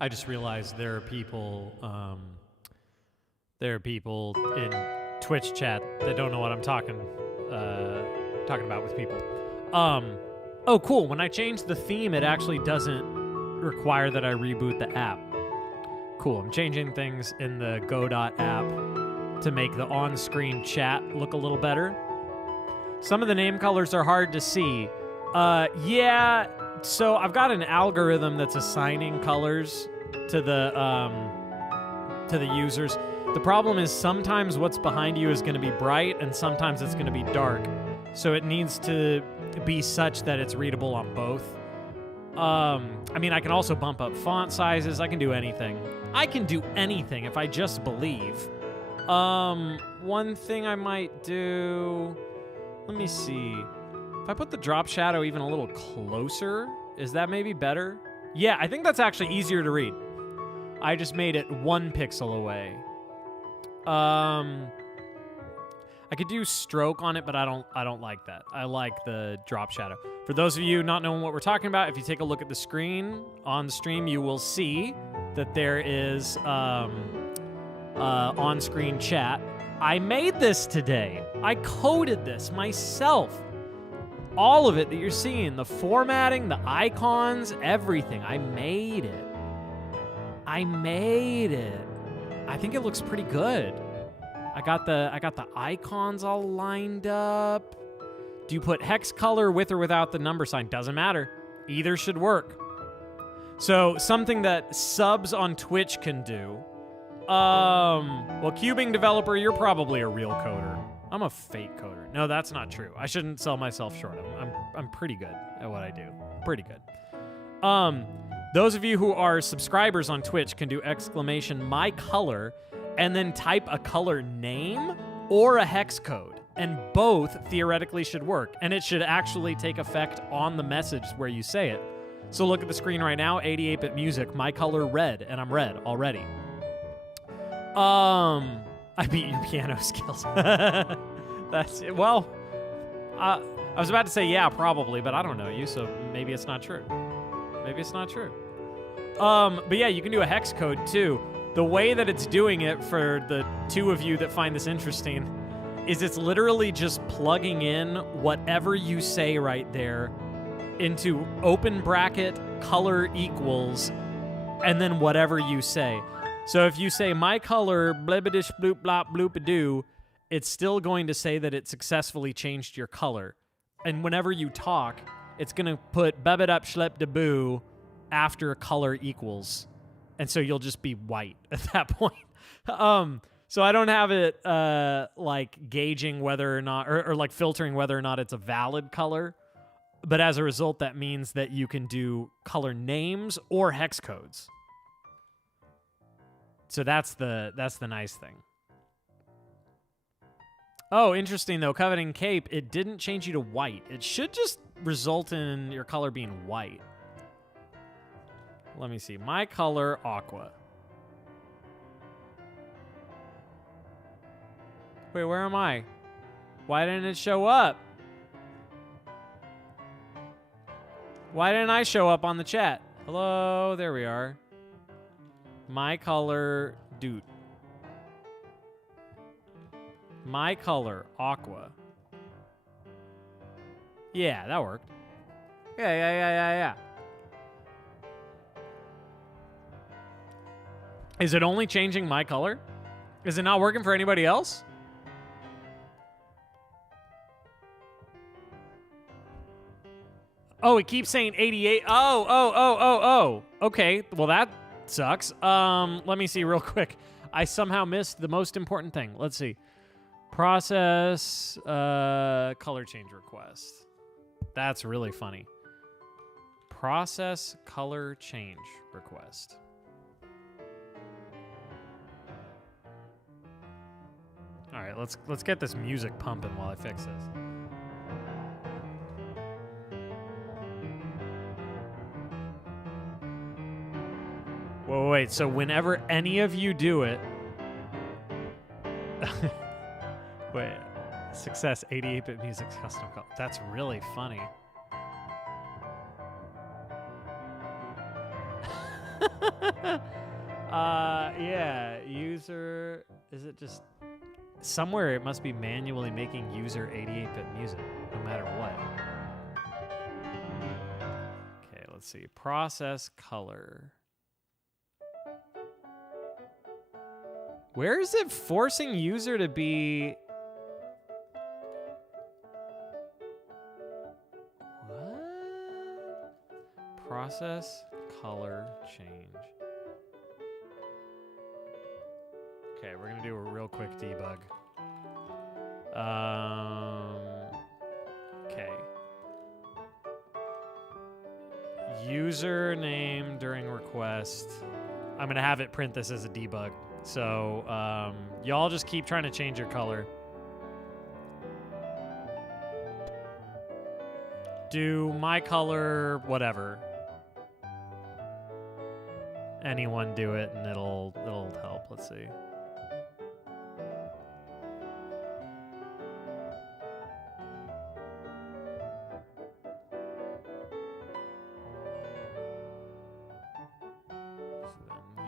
I just realized there are people in Twitch chat that don't know what I'm talking about with people. Oh, cool. When I change the theme, it actually doesn't require that I reboot the app. Cool. I'm changing things in the Go.app to make the on-screen chat look a little better. Some of the name colors are hard to see. Yeah, so I've got an algorithm that's assigning colors to the users. The problem is sometimes what's behind you is going to be bright and sometimes it's going to be dark. So it needs to be such that it's readable on both. I mean, I can also bump up font sizes. I can do anything. I can do anything if I just believe. One thing I might do... Let me see. If I put the drop shadow even a little closer, is that maybe better? Yeah, I think that's actually easier to read. I just made it 1 pixel away. I could do stroke on it, but I don't like that. I like the drop shadow. For those of you not knowing what we're talking about, if you take a look at the screen on the stream, you will see that there is on-screen chat. I made this today. I coded this myself. All of it that you're seeing, the formatting, the icons, everything. I made it. I think it looks pretty good. I got the icons all lined up. Do you put hex color with or without the number sign? Doesn't matter. Either should work. So something that subs on Twitch can do. Well, cubing developer, you're probably a real coder. I'm a fake coder. No, that's not true. I shouldn't sell myself short. I'm pretty good at what I do. Pretty good. Those of you who are subscribers on Twitch can do !my color and then type a color name or a hex code. And both theoretically should work. And it should actually take effect on the message where you say it. So look at the screen right now, 88-bit music, my color red, and I'm red already. I beat your piano skills. That's it. Well, I was about to say yeah, probably, but I don't know you, so maybe it's not true. Maybe it's not true. But yeah, you can do a hex code too. The way that it's doing it for the 2 of you that find this interesting is it's literally just plugging in whatever you say right there into open bracket color equals and then whatever you say. So if you say my color blibbadish bloop blop bloop-a-doo, it's still going to say that it successfully changed your color. And whenever you talk, it's going to put bebedap schlepp de boo after color equals. And so you'll just be white at that point. So I don't have it like gauging whether or not, or like filtering whether or not it's a valid color. But as a result, that means that you can do color names or hex codes. So that's the nice thing. Oh, interesting though. Coveting Cape, it didn't change you to white. It should just result in your color being white. Let me see. My color, aqua. Wait, where am I? Why didn't it show up? Why didn't I show up on the chat? Hello, there we are. My color, dude. My color, aqua. Yeah, that worked. Yeah. Is it only changing my color? Is it not working for anybody else? Oh, it keeps saying 88. Oh. Okay, well that sucks. Let me see real quick. I somehow missed the most important thing. Let's see. Process color change request. That's really funny. Process color change request. All right, let's get this music pumping while I fix this. Whoa, wait, so whenever any of you do it... Wait, success, 88-bit music custom color. That's really funny. Yeah, user, is it just... Somewhere it must be manually making user 88-bit music, no matter what. Okay, let's see. Process color. Where is it forcing user to be... What? Process color change. Okay, we're gonna do a real quick debug. Okay. Username during request. I'm gonna have it print this as a debug. So, y'all just keep trying to change your color. Do my color, whatever. Anyone do it and it'll help. Let's see.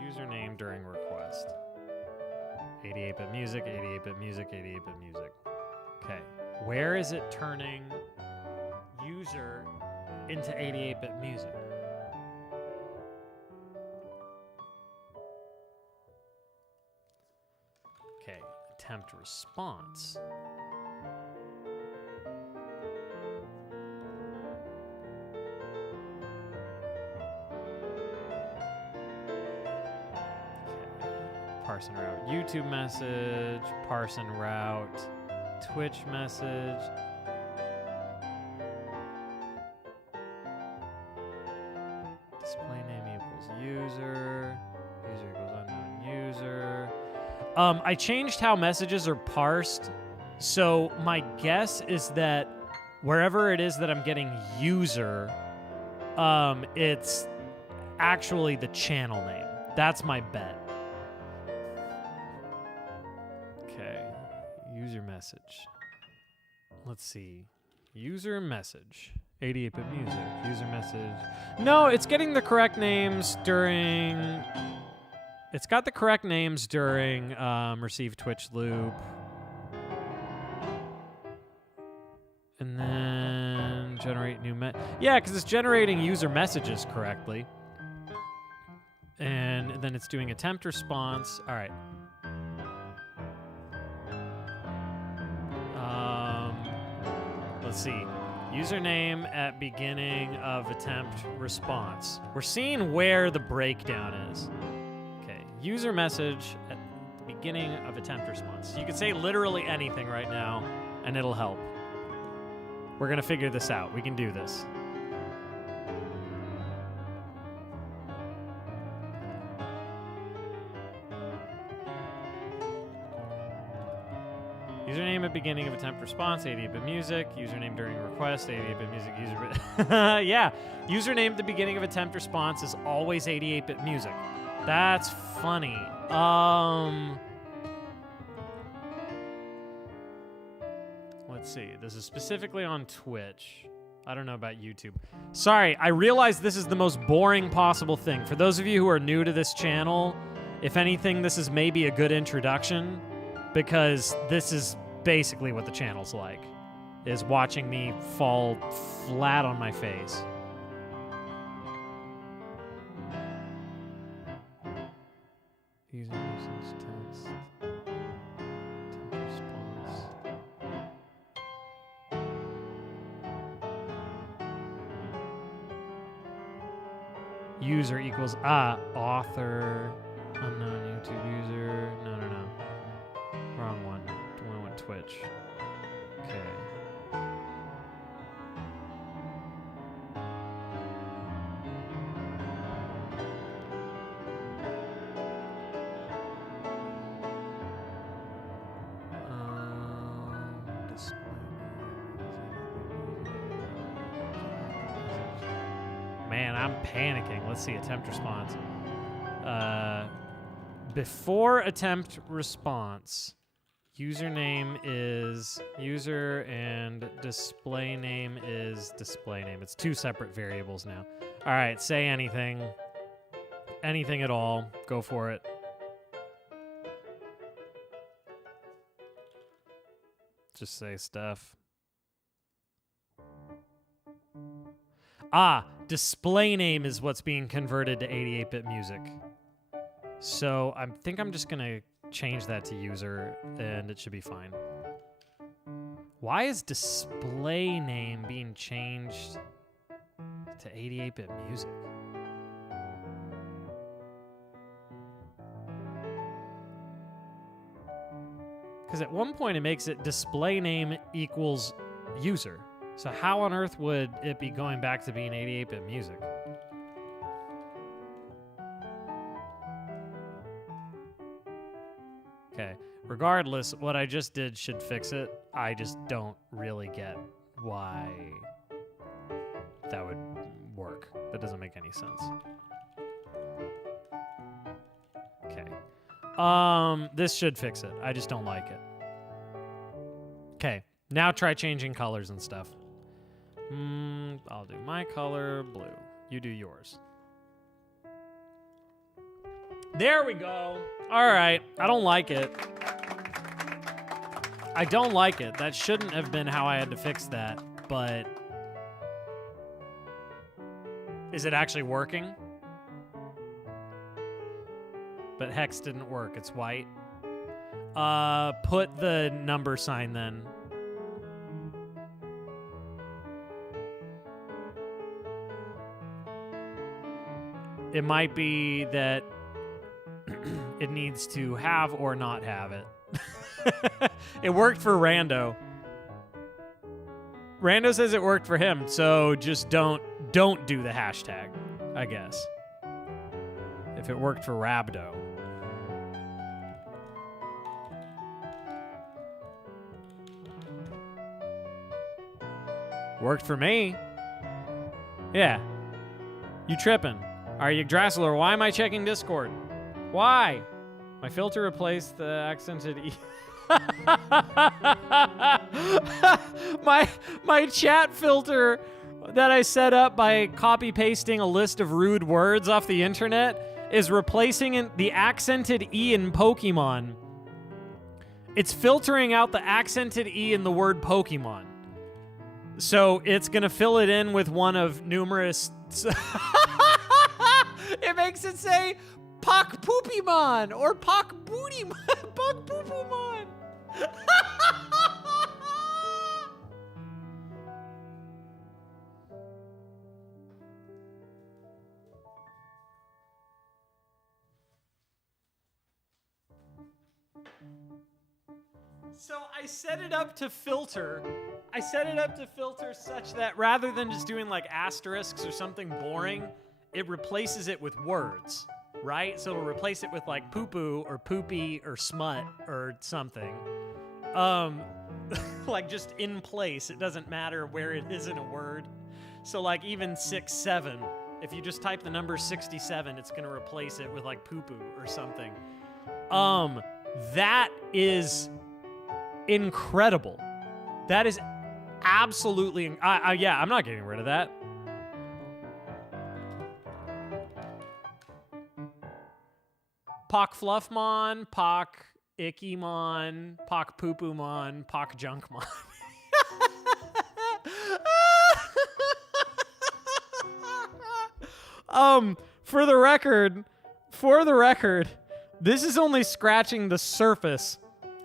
Username during request. 88-bit music, 88-bit music, 88-bit music. Okay. Where is it turning user into 88-bit music? Okay. Attempt response. Parse and route YouTube message, parse and route Twitch message. Display name equals user. User equals unknown user. I changed how messages are parsed, so my guess is that wherever it is that I'm getting user, it's actually the channel name. That's my bet. User message. Let's see. User message. 88-bit music. User message. No, it's getting the correct names during... It's got the correct names during receive Twitch loop. And then generate new yeah, because it's generating user messages correctly. And then it's doing attempt response. All right. Let's see. Username at beginning of attempt response. We're seeing where the breakdown is. user message at the beginning of attempt response. You could say literally anything right now, and it'll help. We're gonna figure this out. We can do this. Username at beginning of attempt response, 88-bit music. Username during request, 88-bit music. Yeah, username at the beginning of attempt response is always 88-bit music. That's funny. Let's see. This is specifically on Twitch. I don't know about YouTube. Sorry, I realize this is the most boring possible thing. For those of you who are new to this channel, if anything, this is maybe a good introduction, because this is basically what the channel's like, is watching me fall flat on my face. User message text. Temp response. User equals author, unknown YouTube user. No. Wrong one. I went Twitch. Okay. Display. Man, I'm panicking. Let's see, attempt response. Before attempt response, username is user and display name is display name. It's two separate variables now. All right, say anything. Anything at all. Go for it. Just say stuff. Display name is what's being converted to 88-bit music. So I think I'm just gonna change that to user and it should be fine. Why is display name being changed to 88-bit music? Because at one point it makes it display name equals user. So how on earth would it be going back to being 88-bit music? Okay, regardless, what I just did should fix it. I just don't really get why that would work. That doesn't make any sense. Okay. This should fix it. I just don't like it. Okay, now try changing colors and stuff. I'll do my color blue. You do yours. There we go. All right. I don't like it. I don't like it. That shouldn't have been how I had to fix that, but is it actually working? But hex didn't work. It's white. Put the number sign then. It might be that it needs to have or not have it. It worked for Rando. Rando says it worked for him, so just don't do the hashtag, I guess. If it worked for Rabdo. Worked for me. Yeah. You tripping. Are you Yggdrasiler? Why am I checking Discord? Why? My filter replaced the accented E. my chat filter that I set up by copy pasting a list of rude words off the internet is replacing the accented E in Pokemon. It's filtering out the accented E in the word Pokemon. So it's gonna fill it in with one of numerous. It makes it say Pak Poopymon or Pak Bootymon. Pak Poopymon. So I set it up to filter. I set it up to filter such that rather than just doing like asterisks or something boring, it replaces it with words, right? So it'll replace it with like poo-poo or poopy or smut or something. Like just in place. It doesn't matter where it is in a word. So like even 6-7, if you just type the number 67, it's gonna replace it with like poo-poo or something. That is incredible. That is absolutely, yeah, I'm not getting rid of that. Pock Fluffmon, Pock Ickymon, Pock Poo-Poo-mon, Pock Junkmon. For the record, this is only scratching the surface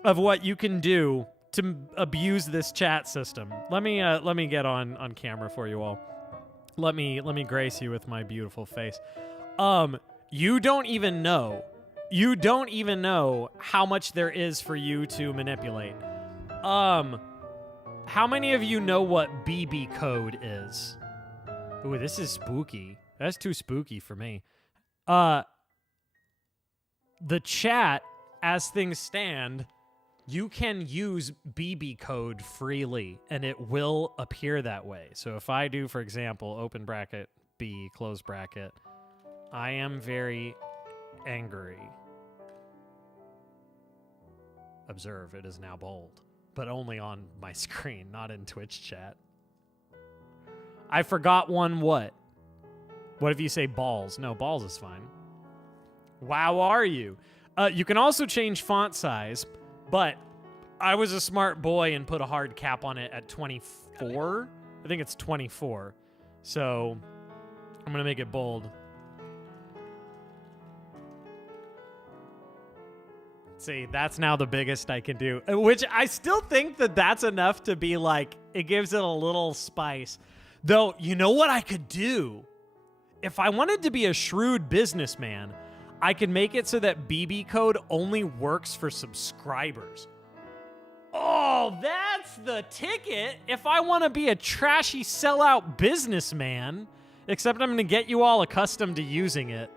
of what you can do to abuse this chat system. Let me get on camera for you all. Let me grace you with my beautiful face. You don't even know how much there is for you to manipulate. How many of you know what BB code is? Ooh, this is spooky. That's too spooky for me. The chat, as things stand, you can use BB code freely, and it will appear that way. So if I do, for example, open bracket, B, close bracket, I am very angry. Observe, it is now bold, but only on my screen, not in Twitch chat. I forgot one what? What if you say balls? No, balls is fine. Wow, are you? You can also change font size, but I was a smart boy and put a hard cap on it at 24. I think it's 24. So I'm going to make it bold. See, that's now the biggest I can do, which I still think that that's enough to be like, it gives it a little spice. Though, you know what I could do? If I wanted to be a shrewd businessman, I could make it so that BB code only works for subscribers. Oh, that's the ticket. If I want to be a trashy sellout businessman, except I'm going to get you all accustomed to using it.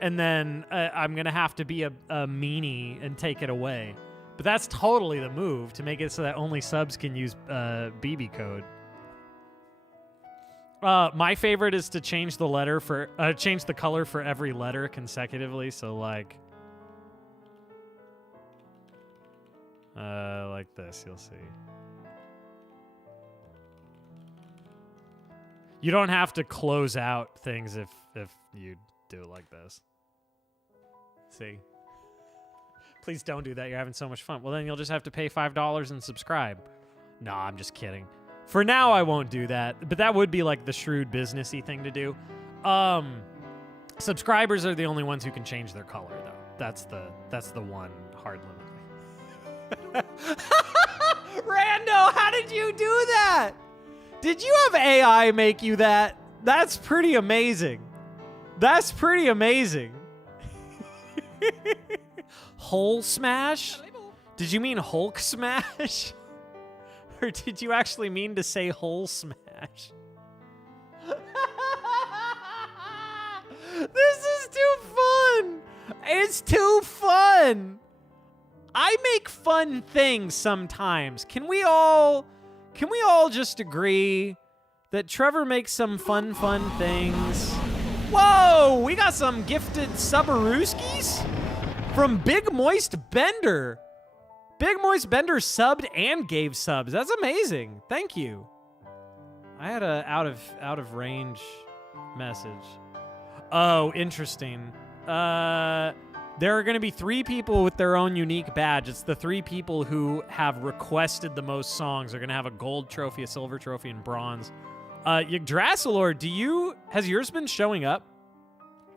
And then I'm going to have to be a meanie and take it away. But that's totally the move, to make it so that only subs can use BB code. My favorite is to change the color for every letter consecutively. So like this, you'll see. You don't have to close out things if you do it like this. See? Please don't do that. You're having so much fun. Well, then you'll just have to pay $5 and subscribe. No, I'm just kidding. For now, I won't do that, but that would be like the shrewd businessy thing to do. Subscribers are the only ones who can change their color, though. That's the one hard limit. Rando, how did you do that? Did you have AI make you that? That's pretty amazing. That's pretty amazing. Hole smash? Did you mean Hulk smash? Or did you actually mean to say hole smash? This is too fun. It's too fun. I make fun things sometimes. Can we all just agree that Trevor makes some fun things? Whoa, we got some gifted Subarooskies from Big Moist Bender. Big Moist Bender subbed and gave subs. That's amazing. Thank you. I had a out of range message. Oh, interesting. There are going to be 3 people with their own unique badge. It's the 3 people who have requested the most songs. They're going to have a gold trophy, a silver trophy, and bronze. Yggdrasilor, has yours been showing up?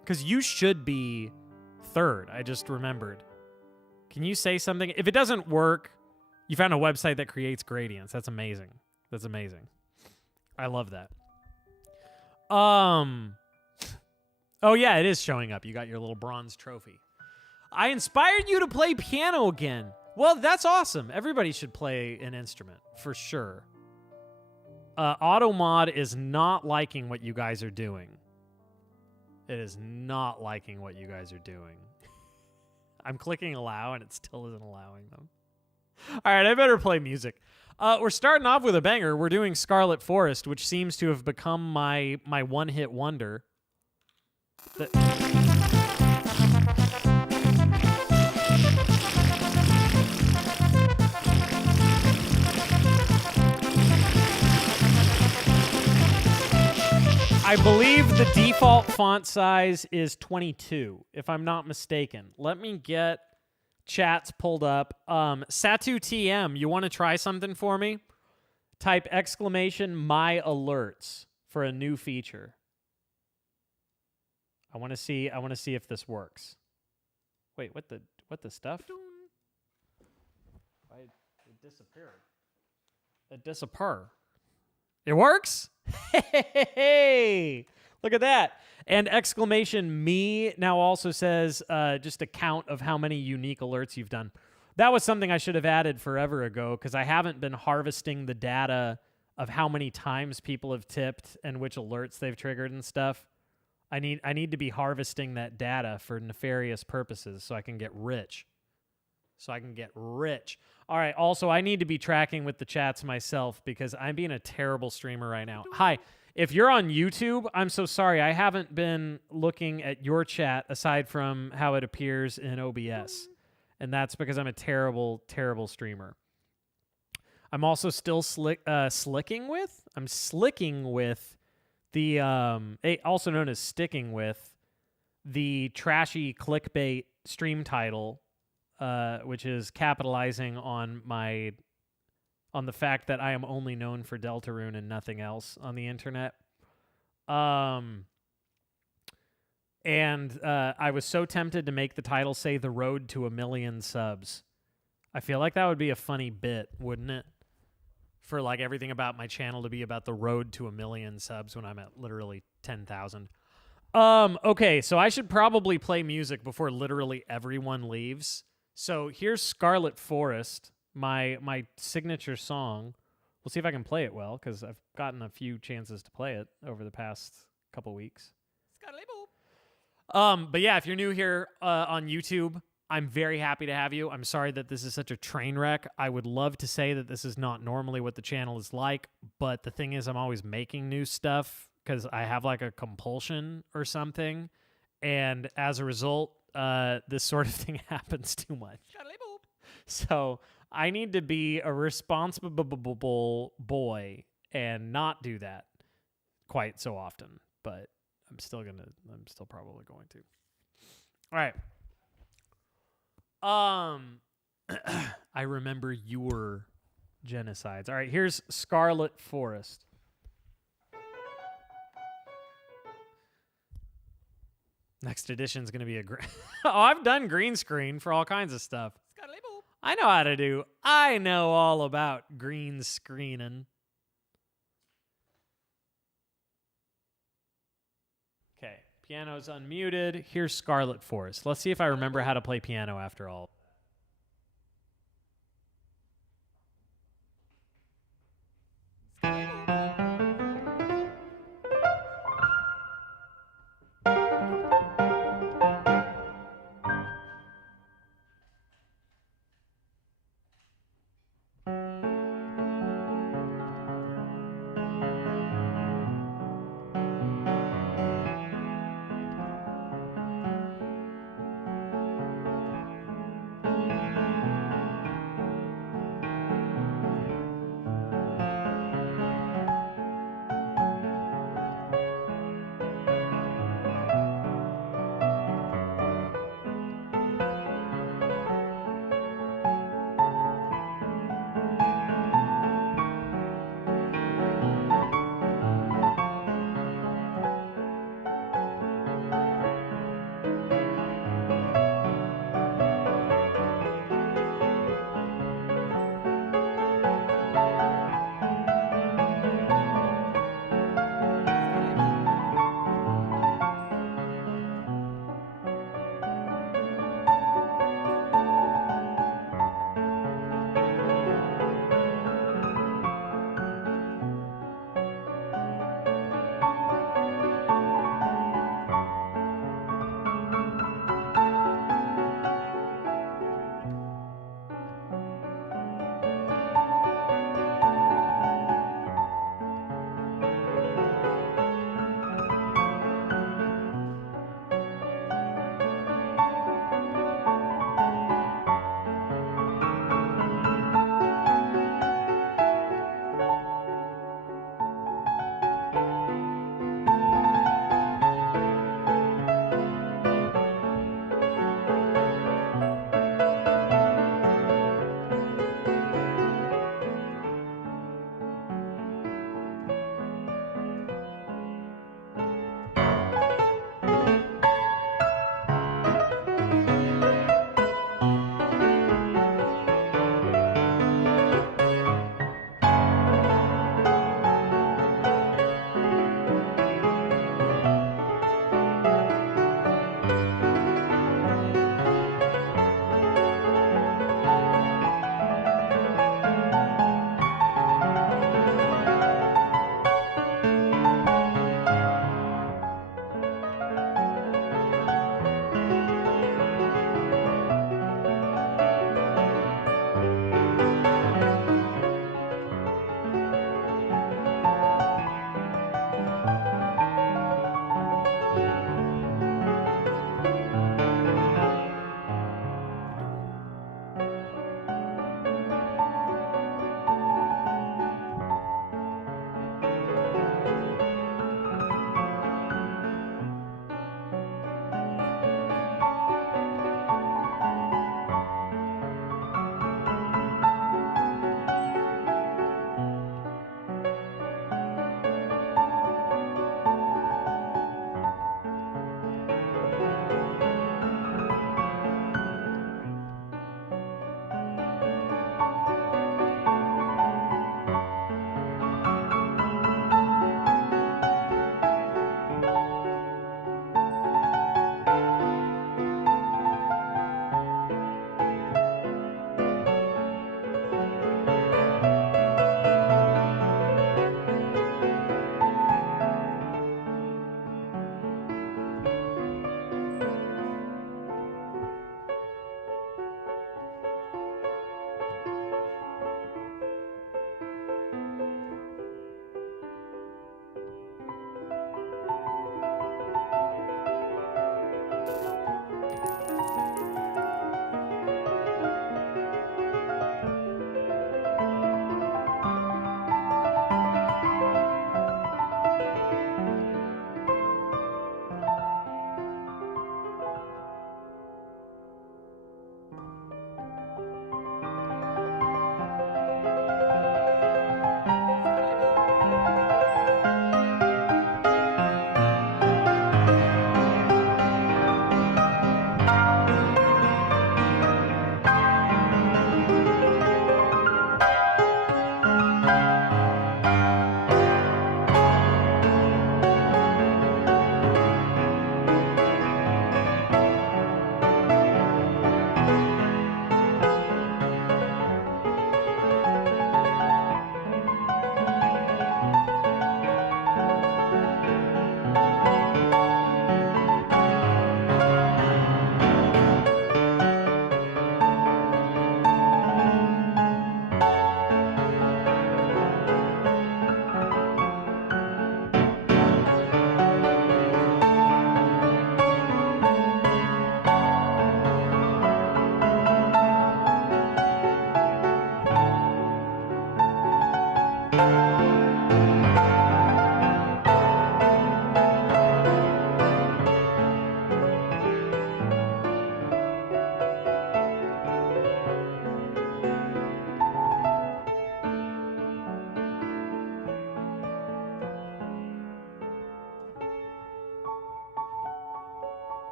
Because you should be 3rd. I just remembered. Can you say something? If it doesn't work, you found a website that creates gradients. That's amazing. That's amazing. I love that. Oh yeah, it is showing up. You got your little bronze trophy. I inspired you to play piano again. Well, that's awesome. Everybody should play an instrument, for sure. Automod is not liking what you guys are doing. It is not liking what you guys are doing. I'm clicking allow, and it still isn't allowing them. All right, I better play music. We're starting off with a banger. We're doing Scarlet Forest, which seems to have become my one-hit wonder. I believe the default font size is 22, if I'm not mistaken. Let me get chats pulled up. Satu TM, you want to try something for me? Type exclamation my alerts for a new feature. I want to see if this works. Wait, what the stuff? It disappeared. It disappeared. It works? Hey, look at that. And exclamation me now also says just a count of how many unique alerts you've done. That was something I should have added forever ago because I haven't been harvesting the data of how many times people have tipped and which alerts they've triggered and stuff. I need to be harvesting that data for nefarious purposes so I can get rich. All right, also, I need to be tracking with the chats myself because I'm being a terrible streamer right now. Hi, if you're on YouTube, I'm so sorry. I haven't been looking at your chat aside from how it appears in OBS. And that's because I'm a terrible, terrible streamer. I'm also still slicking with the, also known as sticking with, the trashy clickbait stream title, which is capitalizing on the fact that I am only known for Deltarune and nothing else on the internet. And I was so tempted to make the title say the road to 1 million subs. I feel like that would be a funny bit, wouldn't it? For like everything about my channel to be about the road to 1 million subs when I'm at literally 10,000. Okay, so I should probably play music before literally everyone leaves. So here's Scarlet Forest, my signature song. We'll see if I can play it well, because I've gotten a few chances to play it over the past couple weeks. But yeah, if you're new here on YouTube, I'm very happy to have you. I'm sorry that this is such a train wreck. I would love to say that this is not normally what the channel is like, but the thing is I'm always making new stuff because I have like a compulsion or something. And as a result, this sort of thing happens too much. So I need to be a responsible boy and not do that quite so often. But I'm still probably going to. All right. I remember your genocides. All right, here's Scarlet Forest. Next edition's going to be a oh, I've done green screen for all kinds of stuff. I know how to do. I know all about green screening. Okay, piano's unmuted. Here's Scarlet Forest. Let's see if I remember how to play piano after all.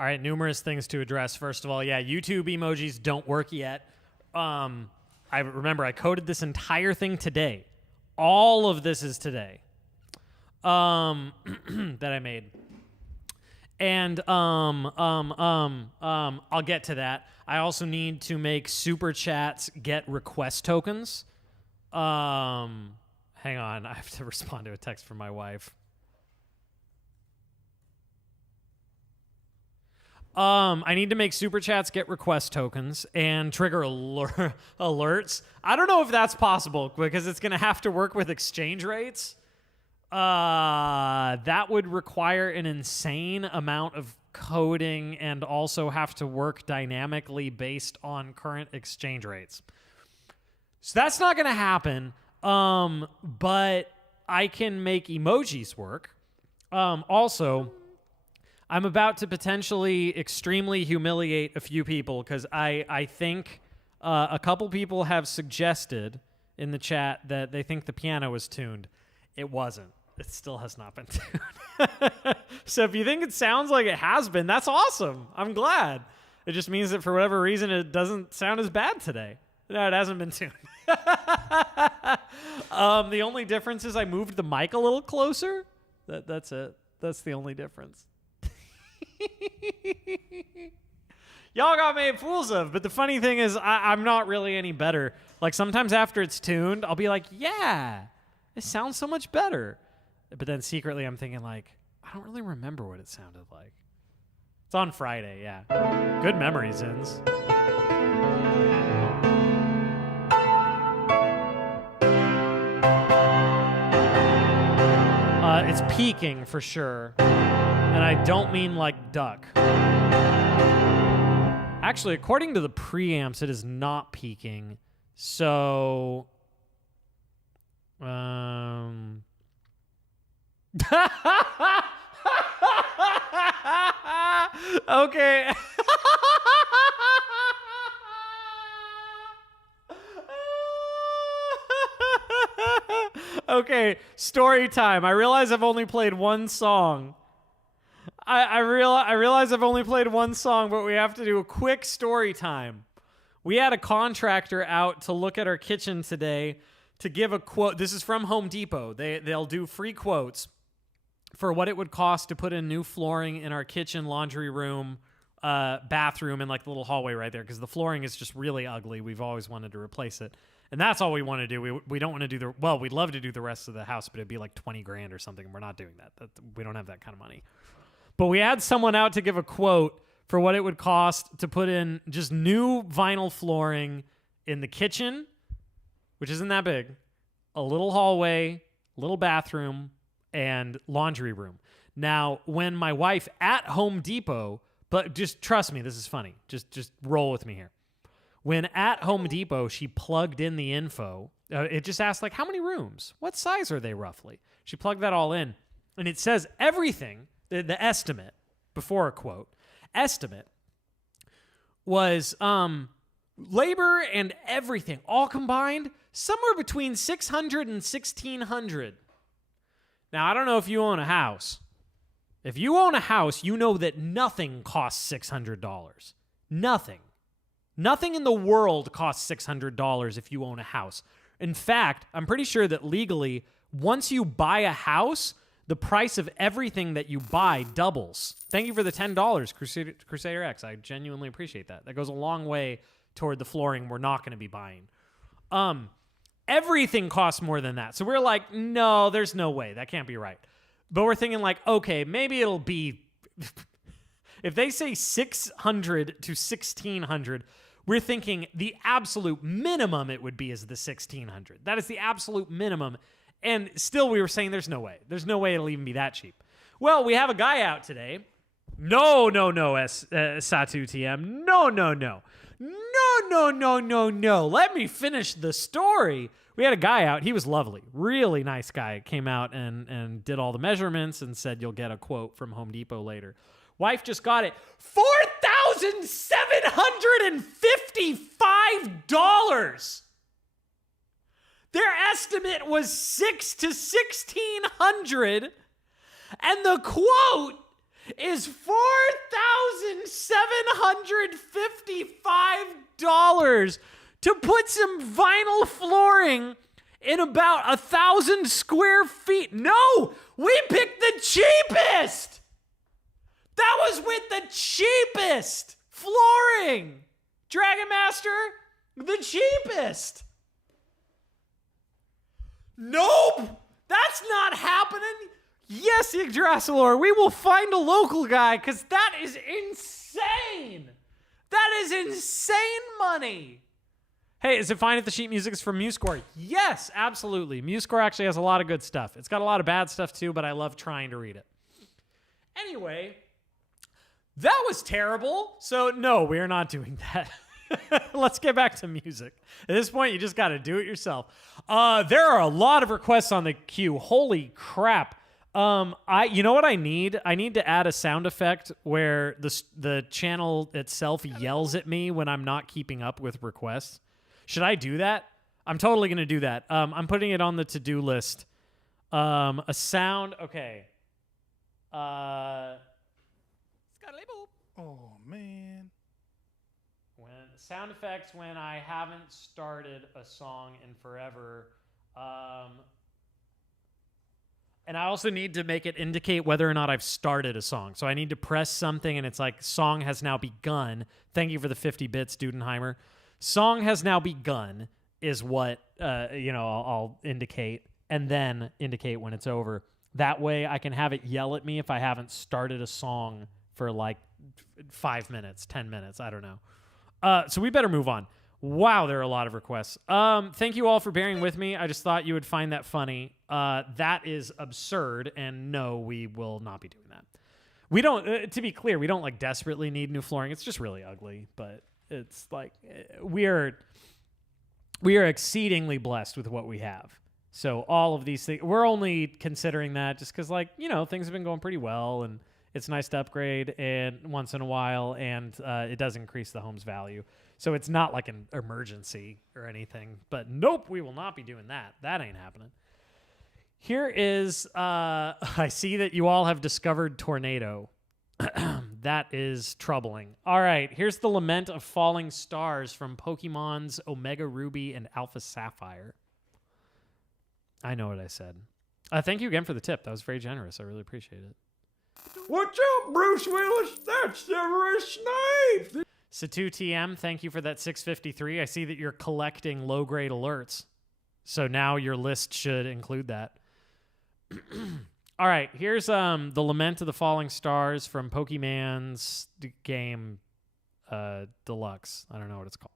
All right, numerous things to address. First of all, yeah, YouTube emojis don't work yet. I remember I coded this entire thing today. All of this is today that I made. And I'll get to that. I also need to make super chats get request tokens. Hang on, I have to respond to a text from my wife. I need to make super chats get request tokens and trigger alerts. I don't know if that's possible because it's going to have to work with exchange rates. That would require an insane amount of coding and also have to work dynamically based on current exchange rates. So that's not going to happen. But I can make emojis work. Also, I'm about to potentially extremely humiliate a few people because I think a couple people have suggested in the chat that they think the piano was tuned. It wasn't. It still has not been tuned. So if you think it sounds like it has been, that's awesome. I'm glad. It just means that for whatever reason, it doesn't sound as bad today. No, it hasn't been tuned. The only difference is I moved the mic a little closer. That's it. That's the only difference. Y'all got made fools of, but the funny thing is I'm not really any better. Like sometimes after it's tuned, I'll be like, yeah, it sounds so much better. But then secretly I'm thinking like, I don't really remember what it sounded like. It's on Friday, yeah. Good memories, Ins. It's peaking for sure. And I don't mean like duck. Actually, according to the preamps, it is not peaking. So, okay. Okay, story time. I realize I've only played one song. I realize I've only played one song, but we have to do a quick story time. We had a contractor out to look at our kitchen today to give a quote. This is from Home Depot. They'll do free quotes for what it would cost to put in new flooring in our kitchen, laundry room, bathroom, and like the little hallway right there, because the flooring is just really ugly. We've always wanted to replace it. And that's all we want to do. We don't want to do we'd love to do the rest of the house, but it'd be like 20 grand or something. And we're not doing that. We don't have that kind of money. But we had someone out to give a quote for what it would cost to put in just new vinyl flooring in the kitchen, which isn't that big, a little hallway, little bathroom, and laundry room. Now, when my wife at Home Depot, but just trust me, this is funny. Just roll with me here. When at Home Depot, she plugged in the info, it just asked, like, how many rooms? What size are they roughly? She plugged that all in, and it says everything, the estimate, before a quote, estimate was labor and everything, all combined, somewhere between $600 and $1,600. Now, I don't know if you own a house. If you own a house, you know that nothing costs $600. Nothing. Nothing in the world costs $600 if you own a house. In fact, I'm pretty sure that legally, once you buy a house, the price of everything that you buy doubles. Thank you for the $10, Crusader X. I genuinely appreciate that. That goes a long way toward the flooring we're not going to be buying. Everything costs more than that. So we're like, no, there's no way. That can't be right. But we're thinking like, okay, maybe it'll be... If they say $600 to $1,600, we're thinking the absolute minimum it would be is the $1,600. That is the absolute minimum. And still we were saying there's no way. There's no way it'll even be that cheap. Well, we have a guy out today. No, Satu TM. No. Let me finish the story. We had a guy out. He was lovely. Really nice guy. Came out and did all the measurements and said you'll get a quote from Home Depot later. Wife just got it. $4,755. Their estimate was $600 to $1,600, and the quote is $4,755. $755 to put some vinyl flooring in about 1,000 square feet. No, we picked the cheapest. That was with the cheapest flooring. Dragon Master, the cheapest. Nope, that's not happening. Yes, Yggdrasil, we will find a local guy, because that is insane. That is insane money. Hey, is it fine if the sheet music is from MuseScore? Yes, absolutely. MuseScore actually has a lot of good stuff. It's got a lot of bad stuff too, but I love trying to read it. Anyway, that was terrible. So no, we are not doing that. Let's get back to music. At this point, you just got to do it yourself. There are a lot of requests on the queue. Holy crap. You know what I need? I need to add a sound effect where the channel itself yells at me when I'm not keeping up with requests. Should I do that? I'm totally going to do that. I'm putting it on the to-do list. A sound. Okay. Oh, man. Sound effects when I haven't started a song in forever. And I also need to make it indicate whether or not I've started a song. So I need to press something and it's like, song has now begun. Thank you for the 50 bits, Dudenheimer. Song has now begun is what, I'll indicate, and then indicate when it's over. That way I can have it yell at me if I haven't started a song for like 5 minutes, 10 minutes. I don't know. So we better move on. Wow, there are a lot of requests. Thank you all for bearing with me. I just thought you would find that funny. That is absurd, and no, we will not be doing that. We don't, to be clear, we don't like desperately need new flooring. It's just really ugly, but it's like we are exceedingly blessed with what we have. So all of these things, we're only considering that just because, things have been going pretty well, and it's nice to upgrade and once in a while, and it does increase the home's value. So it's not like an emergency or anything. But nope, we will not be doing that. That ain't happening. Here is, I see that you all have discovered Tornado. That is troubling. All right, here's the Lament of Falling Stars from Pokemon's Omega Ruby and Alpha Sapphire. I know what I said. Thank you again for the tip. That was very generous. I really appreciate it. What's up, Bruce Willis? That's Severus Snape. Satu thank you for that 653. I see that you're collecting low-grade alerts. So now your list should include that. All right, here's the Lament of the Falling Stars from Pokemon's game Deluxe. I don't know what it's called.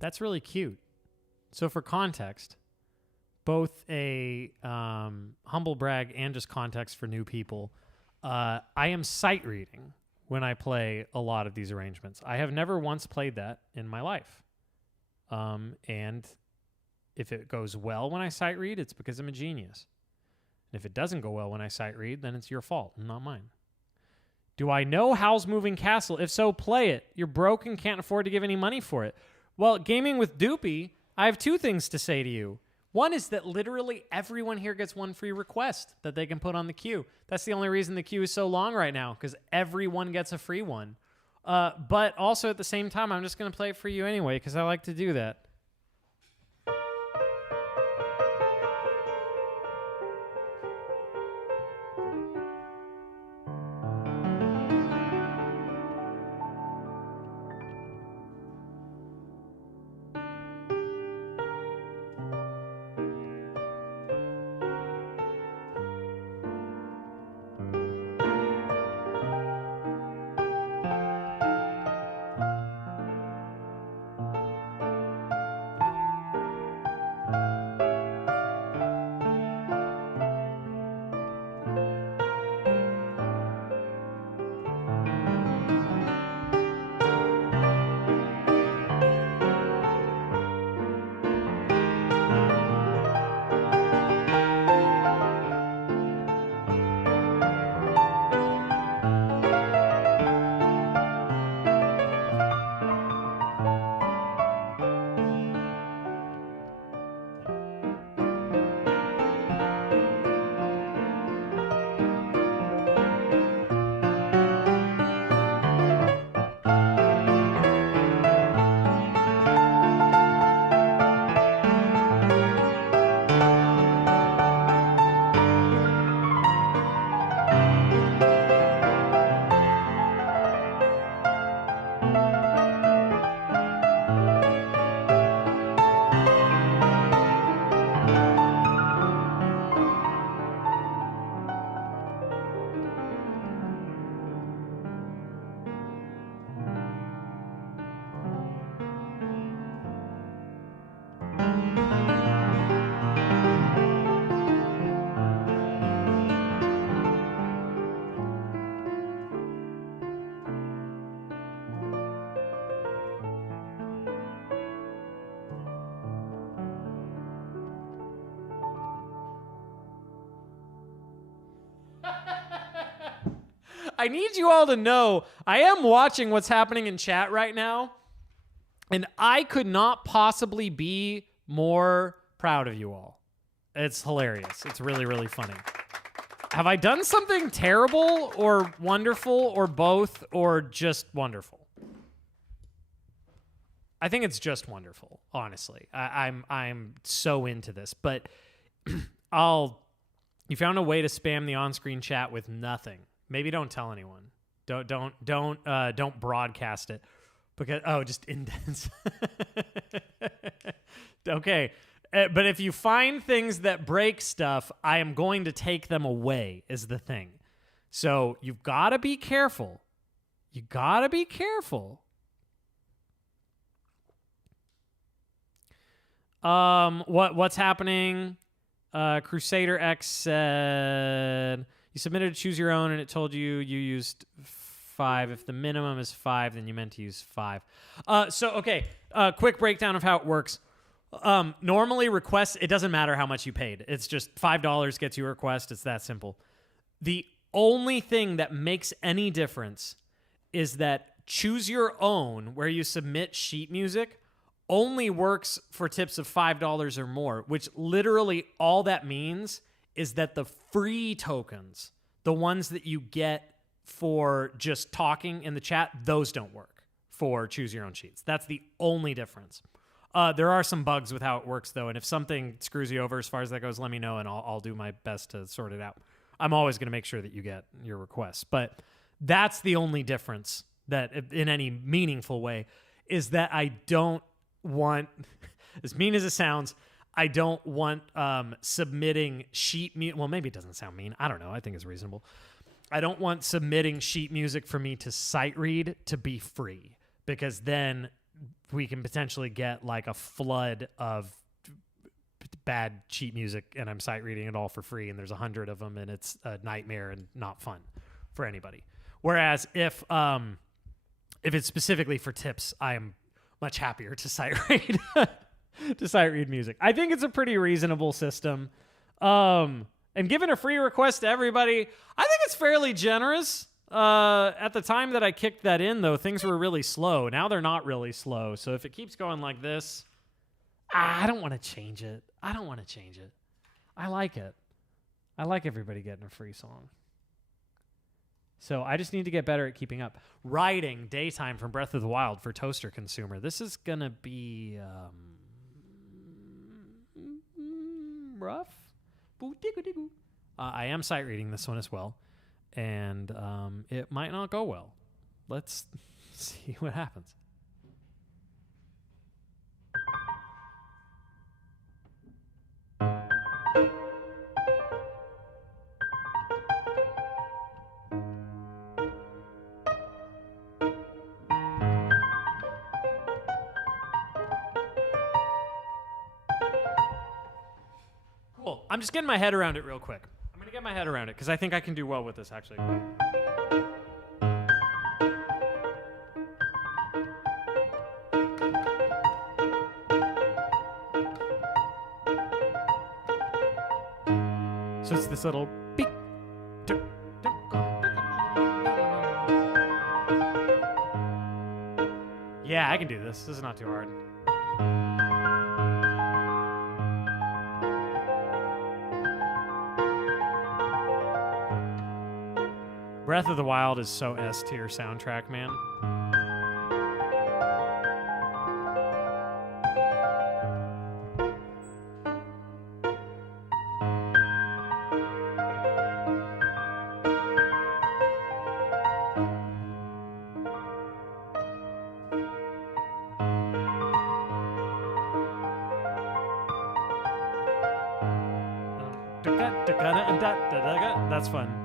That's really cute. So for context, both a humble brag and just context for new people, I am sight reading when I play a lot of these arrangements. I have never once played that in my life. And if it goes well when I sight read, it's because I'm a genius. And if it doesn't go well when I sight read, then it's your fault, not mine. Do I know Howl's Moving Castle? If so, play it. You're broke and can't afford to give any money for it. Well, Gaming with Doopy, I have two things to say to you. One is that literally everyone here gets one free request that they can put on the queue. That's the only reason the queue is so long right now, because everyone gets a free one. But also at the same time, I'm just going to play it for you anyway, because I like to do that. I need you all to know I am watching what's happening in chat right now, and I could not possibly be more proud of you all. It's hilarious. It's really, really funny. Have I done something terrible or wonderful or both or just wonderful? I think it's just wonderful, honestly. I'm so into this, but you found a way to spam the on-screen chat with nothing. Maybe don't tell anyone. Don't broadcast it because just indents. Okay. But if you find things that break stuff, I am going to take them away is the thing. So you've got to be careful. You got to be careful. What's happening? Crusader X said you submitted to choose your own and it told you used 5. If the minimum is 5, then you meant to use 5. Okay. Quick breakdown of how it works. Normally requests, it doesn't matter how much you paid. It's just $5 gets you a request. It's that simple. The only thing that makes any difference is that choose your own, where you submit sheet music, only works for tips of $5 or more, which literally all that means is that the free tokens, the ones that you get for just talking in the chat, those don't work for choose your own sheets. That's the only difference. There are some bugs with how it works, though, and if something screws you over as far as that goes, let me know, and I'll do my best to sort it out. I'm always going to make sure that you get your requests, but that's the only difference that, in any meaningful way, is that I don't want, as mean as it sounds, I don't want submitting sheet music. Well, maybe it doesn't sound mean. I don't know. I think it's reasonable. I don't want submitting sheet music for me to sight read to be free, because then we can potentially get like a flood of bad sheet music, and I'm sight reading it all for free, and there's 100 of them, and it's a nightmare and not fun for anybody. Whereas if it's specifically for tips, I am much happier to sight read to sight read music. I think it's a pretty reasonable system. And giving a free request to everybody, I think it's fairly generous. At the time that I kicked that in, though, things were really slow. Now they're not really slow. So if it keeps going like this, I don't want to change it. I like it. I like everybody getting a free song. So I just need to get better at keeping up. Writing Daytime from Breath of the Wild for Toaster Consumer. This is going to be rough. I am sight reading this one as well. And it might not go well. Let's see what happens. Cool. I'm just getting my head around it real quick. I'm going to get my head around it because I think I can do well with this, actually. So it's this little beep. Yeah, I can do this. This is not too hard. Breath of the Wild is so S-tier soundtrack, man. That's fun.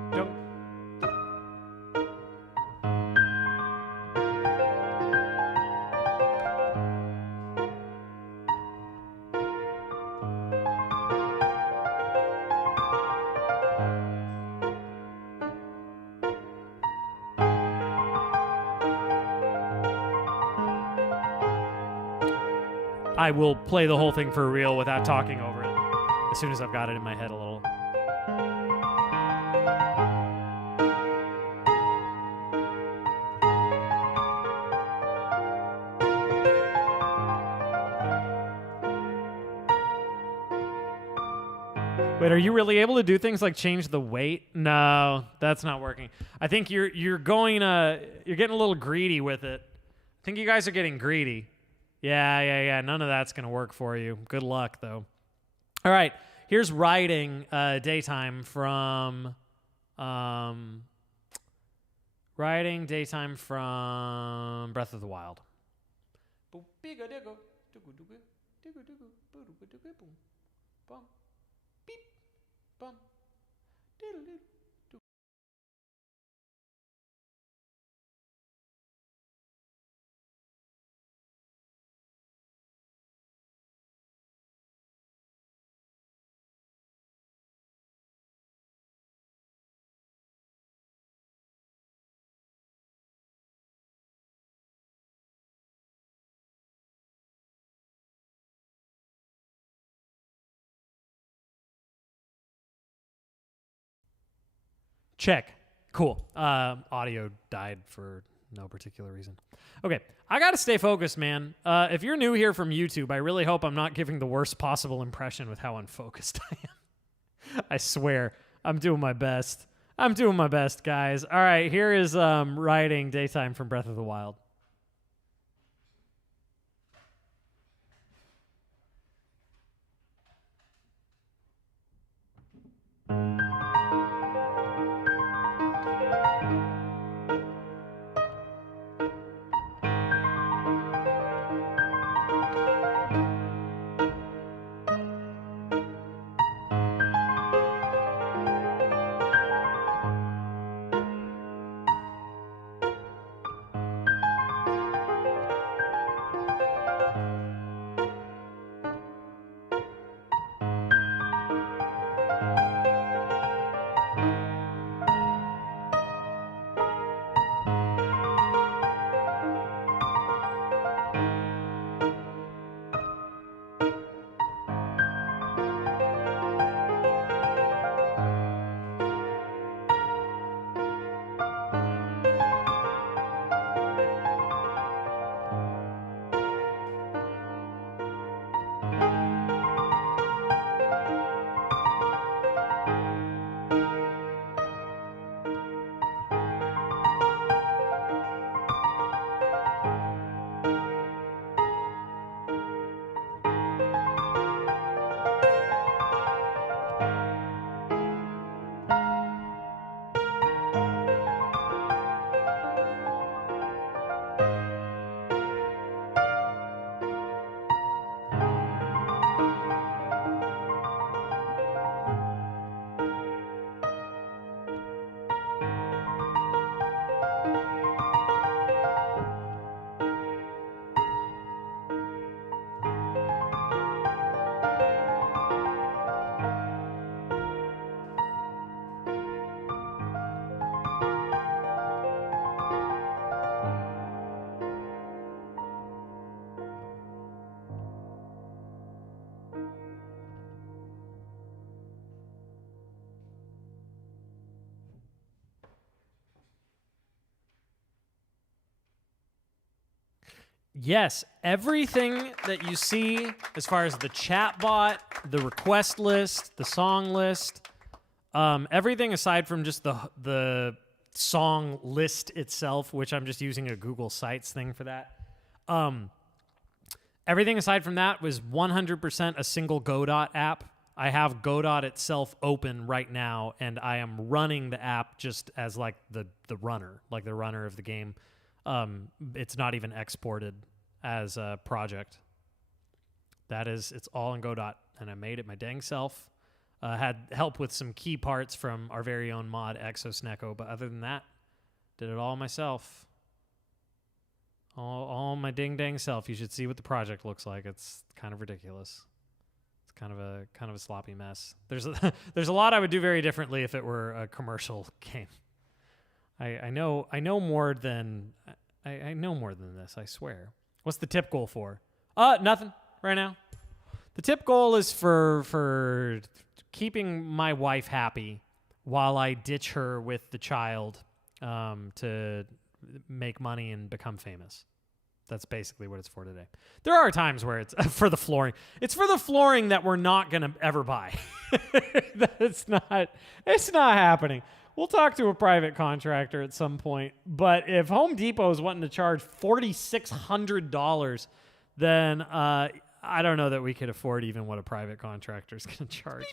I will play the whole thing for real without talking over it as soon as I've got it in my head a little. Wait, are you really able to do things like change the weight? No, that's not working. I think you're getting a little greedy with it. I think you guys are getting greedy. Yeah. None of that's gonna work for you. Good luck though. All right, here's writing daytime from Breath of the Wild. Check. Cool. Audio died for no particular reason. Okay. I got to stay focused, man. If you're new here from YouTube, I really hope I'm not giving the worst possible impression with how unfocused I am. I swear. I'm doing my best. Guys. All right. Here is writing daytime from Breath of the Wild. Yes, everything that you see as far as the chat bot, the request list, the song list, everything aside from just the song list itself, which I'm just using a Google Sites thing for that. Everything aside from that was 100% a single Godot app. I have Godot itself open right now, and I am running the app just as like the runner, like the runner of the game. It's not even exported as a project. It's all in Godot, and I made it my dang self. Had help with some key parts from our very own mod, Exosneko, but other than that, did it all myself. All my dang self. You should see what the project looks like. It's kind of ridiculous. It's kind of a sloppy mess. There's a lot I would do very differently if it were a commercial game. I know more than this, I swear. What's the tip goal for? Nothing right now. The tip goal is for keeping my wife happy while I ditch her with the child to make money and become famous. That's basically what it's for today. There are times where it's for the flooring. It's for the flooring that we're not going to ever buy. It's not happening. We'll talk to a private contractor at some point. But if Home Depot is wanting to charge $4,600, then I don't know that we could afford even what a private contractor is going to charge.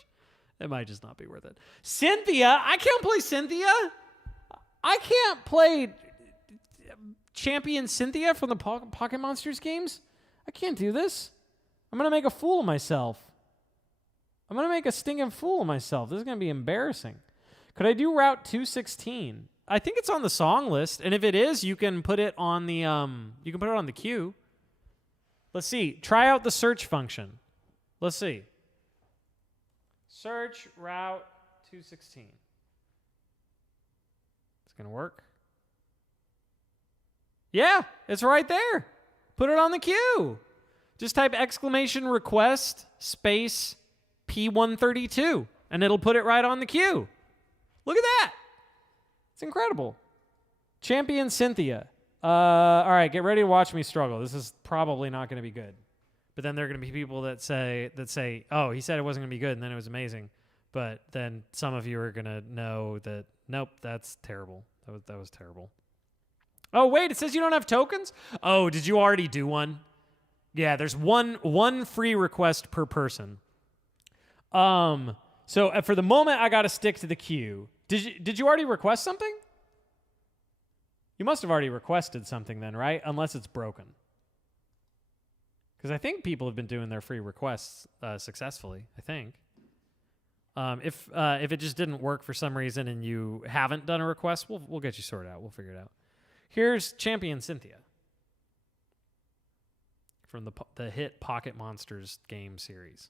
It might just not be worth it. Cynthia, I can't play Cynthia. I can't play Champion Cynthia from the Pocket Monsters games. I can't do this. I'm going to make a fool of myself. I'm going to make a stinking fool of myself. This is going to be embarrassing. Could I do Route 216? I think it's on the song list, and if it is, you can put it on the queue. Let's see. Try out the search function. Let's see. Search Route 216. It's going to work. Yeah, it's right there. Put it on the queue. Just type !request space P132, and it'll put it right on the queue. Look at that. It's incredible. Champion Cynthia. All right, get ready to watch me struggle. This is probably not going to be good. But then there are going to be people that say, oh, he said it wasn't going to be good, and then it was amazing. But then some of you are going to know that, nope, that's terrible. That was terrible. Oh, wait, it says you don't have tokens? Oh, did you already do one? Yeah, there's one free request per person. So for the moment, I got to stick to the queue. Did you already request something? You must have already requested something then, right? Unless it's broken. Because I think people have been doing their free requests successfully, I think. If it just didn't work for some reason and you haven't done a request, we'll get you sorted out. We'll figure it out. Here's Champion Cynthia from the hit Pocket Monsters game series.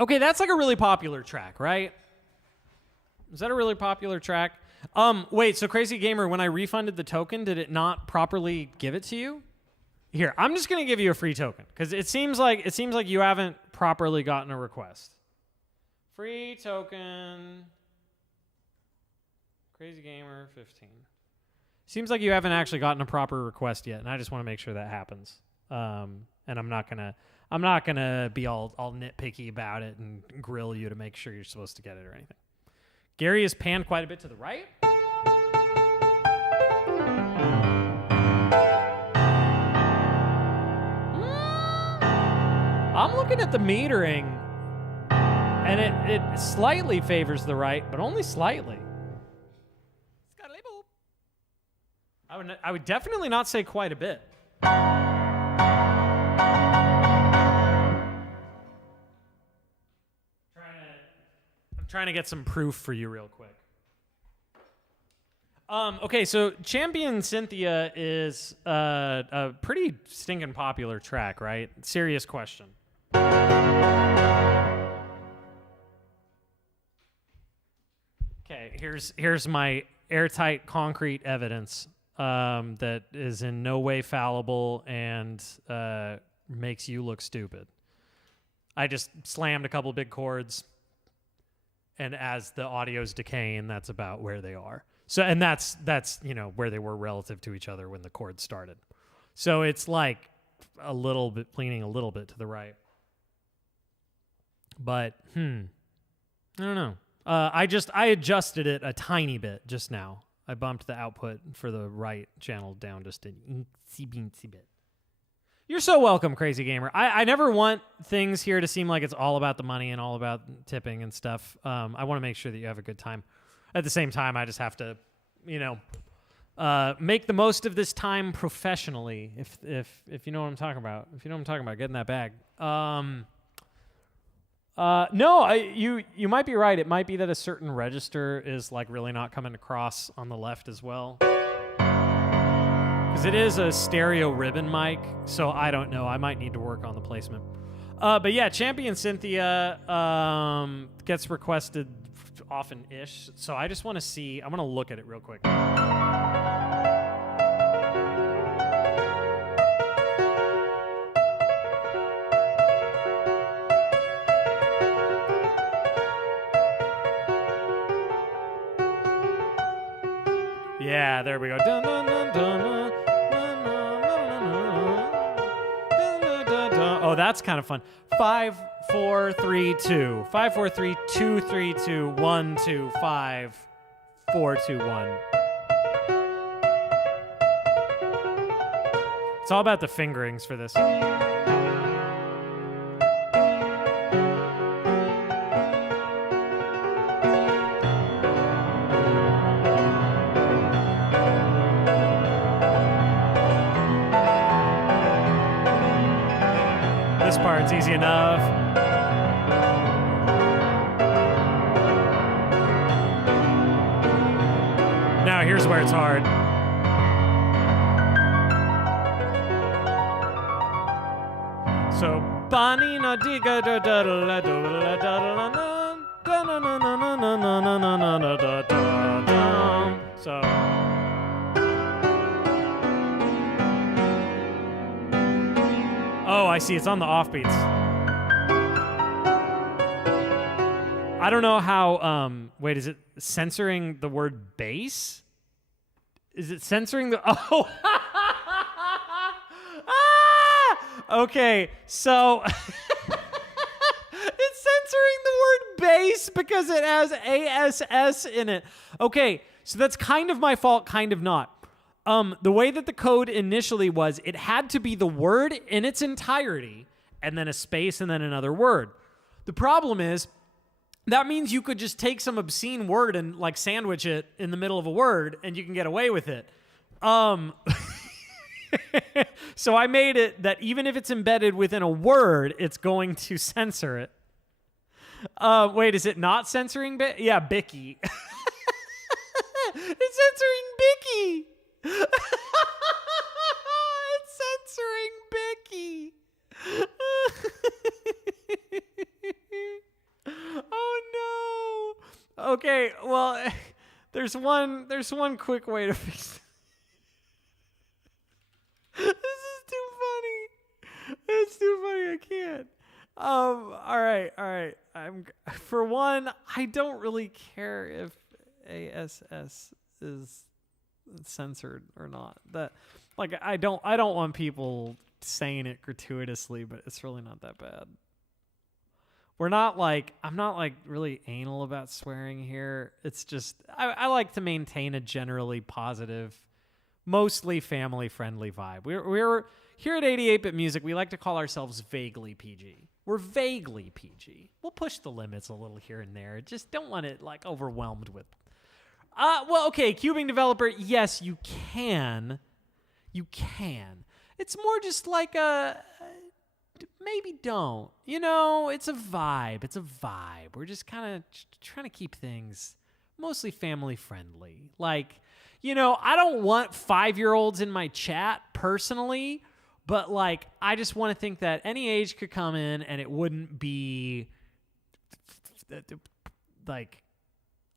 Okay, that's like a really popular track, right? Is that a really popular track? Wait, so Crazy Gamer, when I refunded the token, did it not properly give it to you? Here, I'm just gonna give you a free token because it seems like you haven't properly gotten a request. Free token. Crazy Gamer 15. Seems like you haven't actually gotten a proper request yet, and I just want to make sure that happens. And I'm not gonna be all nitpicky about it and grill you to make sure you're supposed to get it or anything. Gary is panned quite a bit to the right. I'm looking at the metering, and it slightly favors the right, but only slightly. I would definitely not say quite a bit. I'm trying to get some proof for you real quick. Okay, so Champion Cynthia is a pretty stinking popular track, right? Serious question. Okay, here's my airtight concrete evidence that is in no way fallible and makes you look stupid. I just slammed a couple big chords, and as the audio's decaying, that's about where they are. So, and that's where they were relative to each other when the chord started. So it's like a little bit leaning a little bit to the right. But I don't know. I adjusted it a tiny bit just now. I bumped the output for the right channel down just an incy bit. You're so welcome, Crazy Gamer. I never want things here to seem like it's all about the money and all about tipping and stuff. I want to make sure that you have a good time. At the same time, I just have to, make the most of this time professionally. If you know what I'm talking about. If you know what I'm talking about, get in that bag. No, you might be right. It might be that a certain register is like really not coming across on the left as well. Because it is a stereo ribbon mic, so I don't know. I might need to work on the placement. But yeah, Champion Cynthia gets requested often-ish, so I just want to see. I'm going to look at it real quick. Yeah, there we go. Dun, dun, dun, dun, dun, dun, dun, dun, dun. Oh, that's kind of fun. 5, 4, 3, 2. 5, 4, 3, 2, 3, 2, 1, 2, 5, 4, 2, 1. It's all about the fingerings for this. This part's easy enough. Now here's where it's hard. So Bonnie na diga da da da da da da da. So oh, I see. It's on the offbeats. I don't know how, wait, is it censoring the word bass? Is it censoring the, oh. Okay, so it's censoring the word bass because it has ASS in it. Okay, so that's kind of my fault, kind of not. The way that the code initially was, it had to be the word in its entirety, and then a space, and then another word. The problem is, that means you could just take some obscene word and like sandwich it in the middle of a word, and you can get away with it. So I made it that even if it's embedded within a word, it's going to censor it. Wait, is it not censoring? Yeah, Bicky. It's censoring Bicky. It's censoring Bicky. Oh no. Okay, well, there's one quick way to fix this. This is too funny. It's too funny. I can't. All right. For one, I don't really care if ASS is censored or not. That, like, I don't want people saying it gratuitously, but it's really not that bad. I'm not like really anal about swearing here. It's just I like to maintain a generally positive, mostly family-friendly vibe. We're here at 88-Bit Music, we like to call ourselves vaguely PG. We're vaguely PG. We'll push the limits a little here and there. Just don't want it like overwhelmed with. Well, okay, cubing developer, yes, you can. You can. It's more just like a maybe don't. You know, it's a vibe. It's a vibe. We're just kind of trying to keep things mostly family friendly. Like, you know, I don't want 5-year-olds in my chat personally, but like I just want to think that any age could come in and it wouldn't be like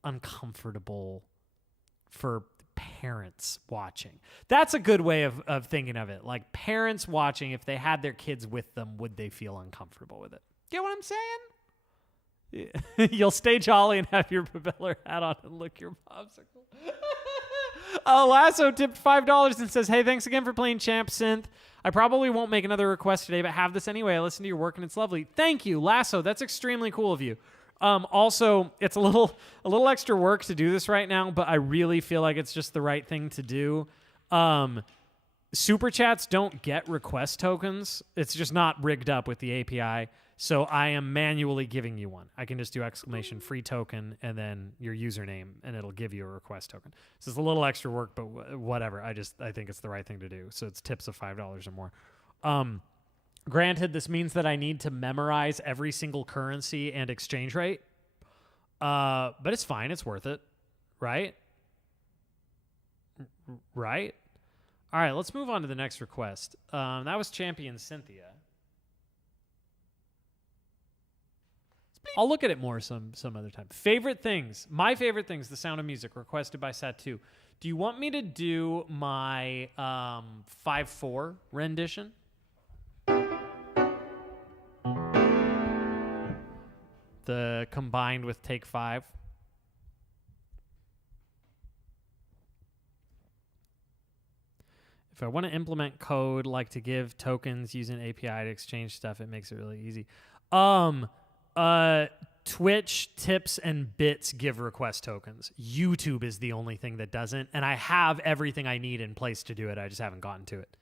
uncomfortable for parents watching. That's a good way of thinking of it. Like parents watching, if they had their kids with them, would they feel uncomfortable with it? Get what I'm saying? Yeah. You'll stay jolly and have your propeller hat on and lick your popsicle. Lasso tipped $5 and says, hey, thanks again for playing Champ Synth. I probably won't make another request today, but have this anyway. I listen to your work and it's lovely. Thank you, Lasso. That's extremely cool of you. Also, it's a little extra work to do this right now, but I really feel like it's just the right thing to do. Super chats don't get request tokens. It's just not rigged up with the API. So I am manually giving you one. I can just do exclamation free token and then your username and it'll give you a request token. So it's a little extra work, but whatever. I think it's the right thing to do. So it's tips of $5 or more. Granted, this means that I need to memorize every single currency and exchange rate. But it's fine. It's worth it. Right? Right? All right, let's move on to the next request. That was Champion Cynthia. I'll look at it more some other time. Favorite things. My favorite things, The Sound of Music, requested by Satu. Do you want me to do my 5/4 rendition? The combined with take 5. If I want to implement code, like to give tokens using API to exchange stuff, it makes it really easy. Twitch, tips, and bits give request tokens. YouTube is the only thing that doesn't, and I have everything I need in place to do it. I just haven't gotten to it.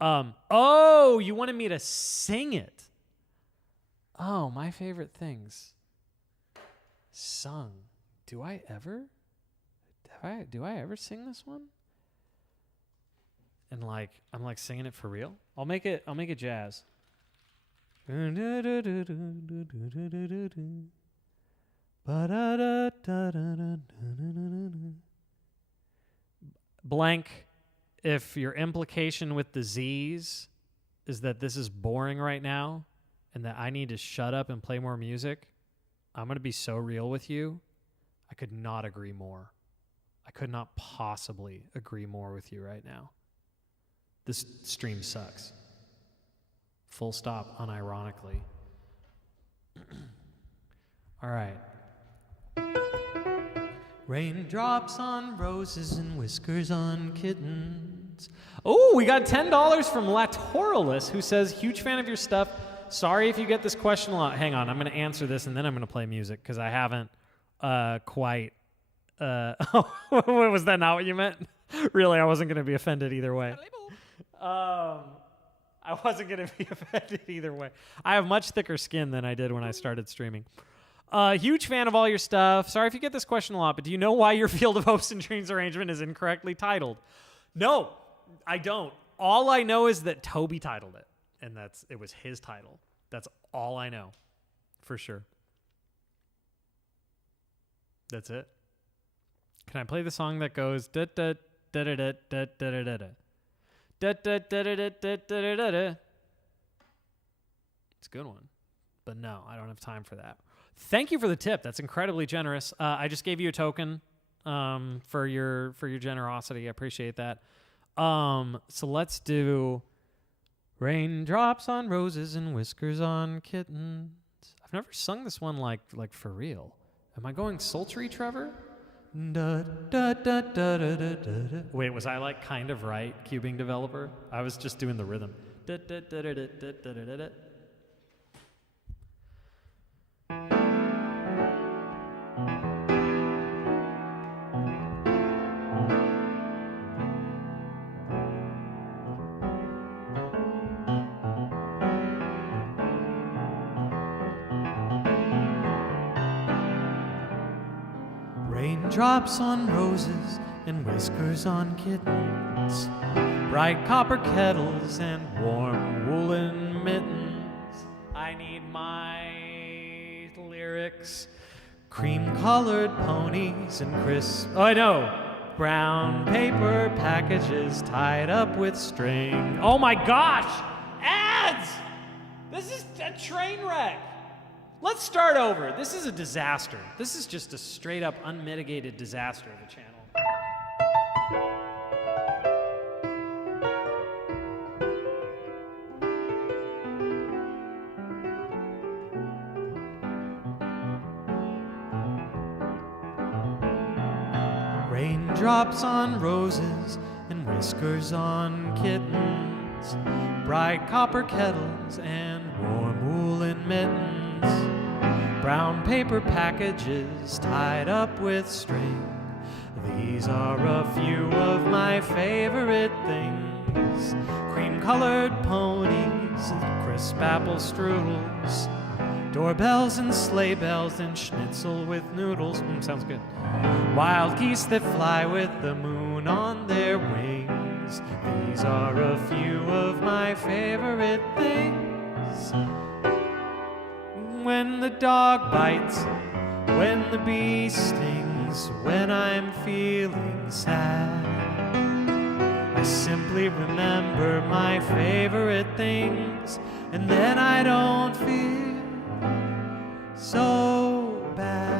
Oh, you wanted me to sing it. Oh, my favorite things. Sung. Do I ever sing this one? And like, I'm like singing it for real. I'll make it jazz. Blank, if your implication with the Z's is that this is boring right now and that I need to shut up and play more music, I'm going to be so real with you. I could not agree more. I could not possibly agree more with you right now. This stream sucks. Full stop, unironically. All right. Raindrops on roses and whiskers on kittens. Oh, we got $10 from Latoralis, who says, huge fan of your stuff. Sorry if you get this question a lot. Hang on, I'm going to answer this and then I'm going to play music because I haven't quite... was that not what you meant? Really, I wasn't going to be offended either way. I wasn't going to be offended either way. I have much thicker skin than I did when I started streaming. Huge fan of all your stuff. Sorry if you get this question a lot, but do you know why your Field of Hopes and Dreams arrangement is incorrectly titled? No, I don't. All I know is that Toby titled it, and it was his title. That's all I know, for sure. That's it. Can I play the song that goes da da da da da da da da da da? Da, da, da, da, da, da, da, da, da. It's a good one. But no, I don't have time for that. Thank you for the tip. That's incredibly generous. I just gave you a token for your generosity. I appreciate that. So let's do Raindrops on Roses and Whiskers on Kittens. I've never sung this one like for real. Am I going sultry, Trevor? Da, da, da, da, da, da, da. Wait, was I like kind of right, cubing developer? I was just doing the rhythm. Da, da, da, da, da, da, da, da, da. Raindrops on roses and whiskers on kittens. bright copper kettles and warm woolen mittens. I need my lyrics. Cream-colored ponies and crisp... Oh, I know. Brown paper packages tied up with string. Oh my gosh! Ads! This is a train wreck. Let's start over. This is a disaster. This is just a straight up unmitigated disaster of a channel. Raindrops on roses and whiskers on kittens, bright copper kettles and warm woolen mittens, brown paper packages tied up with string. These are a few of my favorite things. Cream-colored ponies and crisp apple strudels, doorbells and sleigh bells and schnitzel with noodles. Sounds good. Wild geese that fly with the moon on their wings. These are a few of my favorite things. When the dog bites, when the bee stings, when I'm feeling sad, I simply remember my favorite things, and then I don't feel so bad.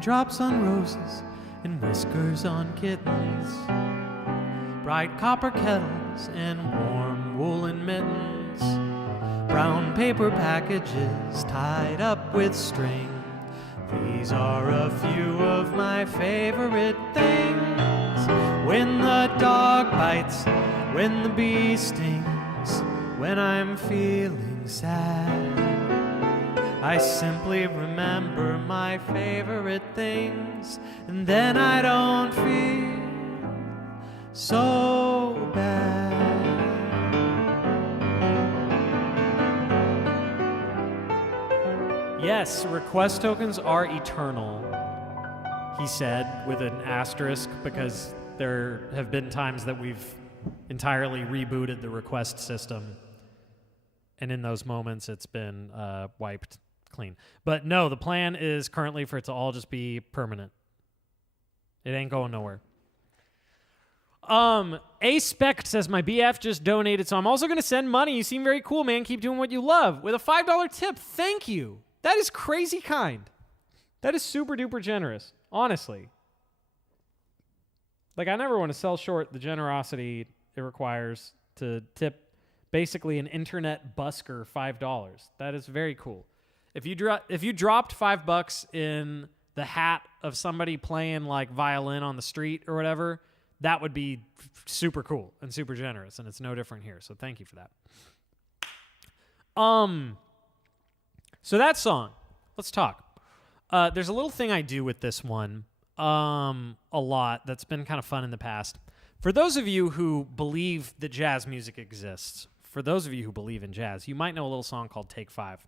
Drops on roses and whiskers on kittens, bright copper kettles and warm woolen mittens, brown paper packages tied up with string. These are a few of my favorite things. When the dog bites, when the bee stings, when I'm feeling sad, I simply remember my favorite things, and then I don't feel so bad. Yes, request tokens are eternal, he said with an asterisk, because there have been times that we've entirely rebooted the request system, and in those moments it's been wiped clean. But no, the plan is currently for it to all just be permanent. It ain't going nowhere. A-Spect says, my BF just donated, so I'm also going to send money. You seem very cool, man. Keep doing what you love. With a $5 tip. Thank you. That is crazy kind. That is super duper generous. Honestly. Like, I never want to sell short the generosity it requires to tip basically an internet busker $5. That is very cool. If you dropped $5 in the hat of somebody playing like violin on the street or whatever, that would be super cool and super generous, and it's no different here. So thank you for that. So that song, let's talk. There's a little thing I do with this one a lot that's been kind of fun in the past. For those of you who believe that jazz music exists, for those of you who believe in jazz, you might know a little song called Take 5.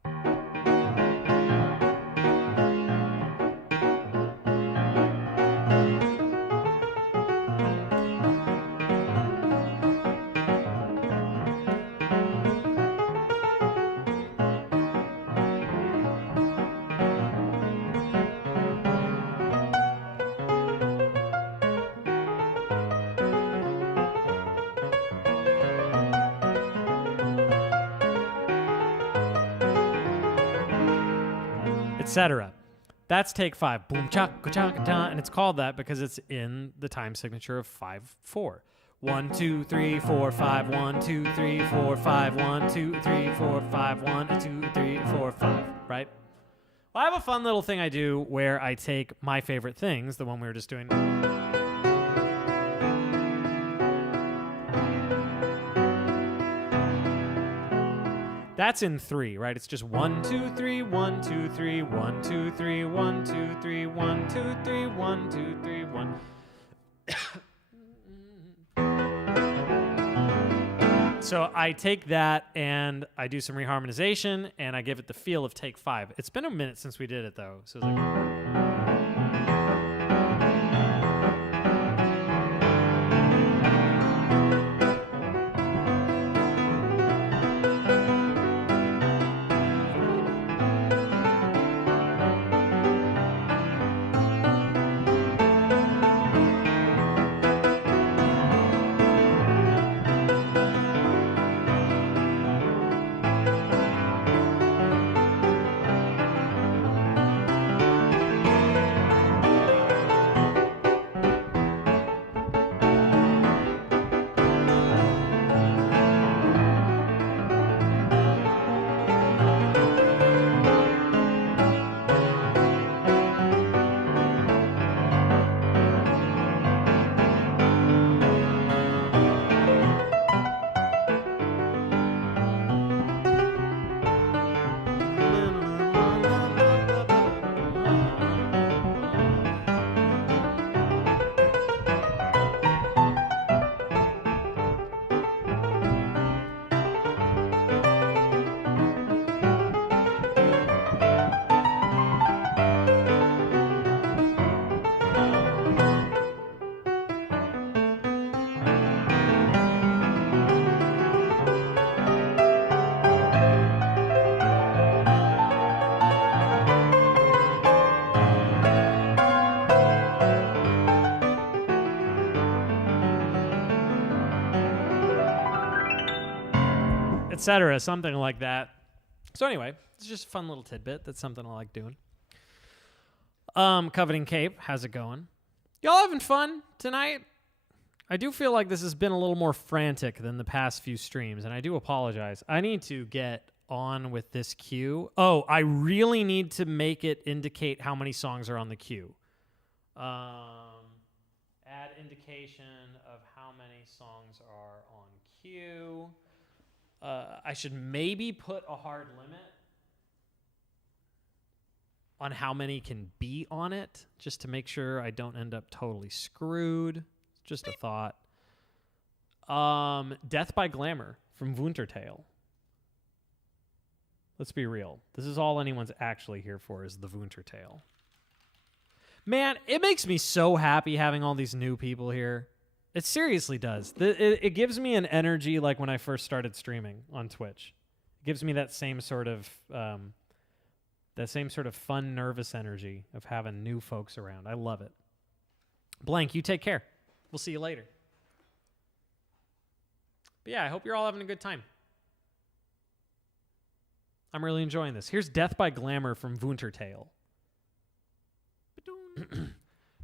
etc. That's take 5. Boom, chaka, chaka, ta, and it's called that because it's in the time signature of 5/4. 1, 2, 3, 4, 5. 1, 2, 3, 4, 5. 1, 2, 3, 4, 5. 1, 2, 3, 4, 5. Right? Well, I have a fun little thing I do where I take my favorite things, the one we were just doing. That's in 3, right? It's just 1, 2, 3, 1, 2, 3, 1, 2, 3, 1, 2, 3, 1, 2, 3, 1, 2, 3, 1. So I take that and I do some reharmonization and I give it the feel of take 5. It's been a minute since we did it though, so it's like. Etc. Something like that. So anyway, it's just a fun little tidbit. That's something I like doing. Coveting Cape, how's it going? Y'all having fun tonight? I do feel like this has been a little more frantic than the past few streams, and I do apologize. I need to get on with this queue. Oh, I really need to make it indicate how many songs are on the queue. Add indication of how many songs are on queue. I should maybe put a hard limit on how many can be on it, just to make sure I don't end up totally screwed. Just a thought. Death by Glamour from Wuntertale. Let's be real. This is all anyone's actually here for, is the Wuntertale. Man, it makes me so happy having all these new people here. It seriously does. It gives me an energy like when I first started streaming on Twitch. It gives me that same sort of fun, nervous energy of having new folks around. I love it. Blank, you take care. We'll see you later. But yeah, I hope you're all having a good time. I'm really enjoying this. Here's Death by Glamour from Wuntertale.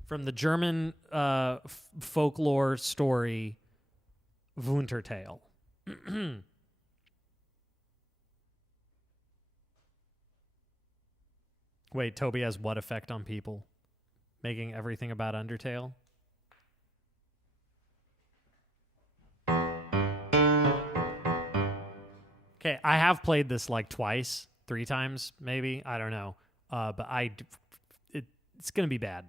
From the German folklore story Wuntertale. Wait, Toby has what effect on people? Making everything about Undertale? Okay, I have played this like twice, 3 times, maybe. I don't know. But it's going to be bad.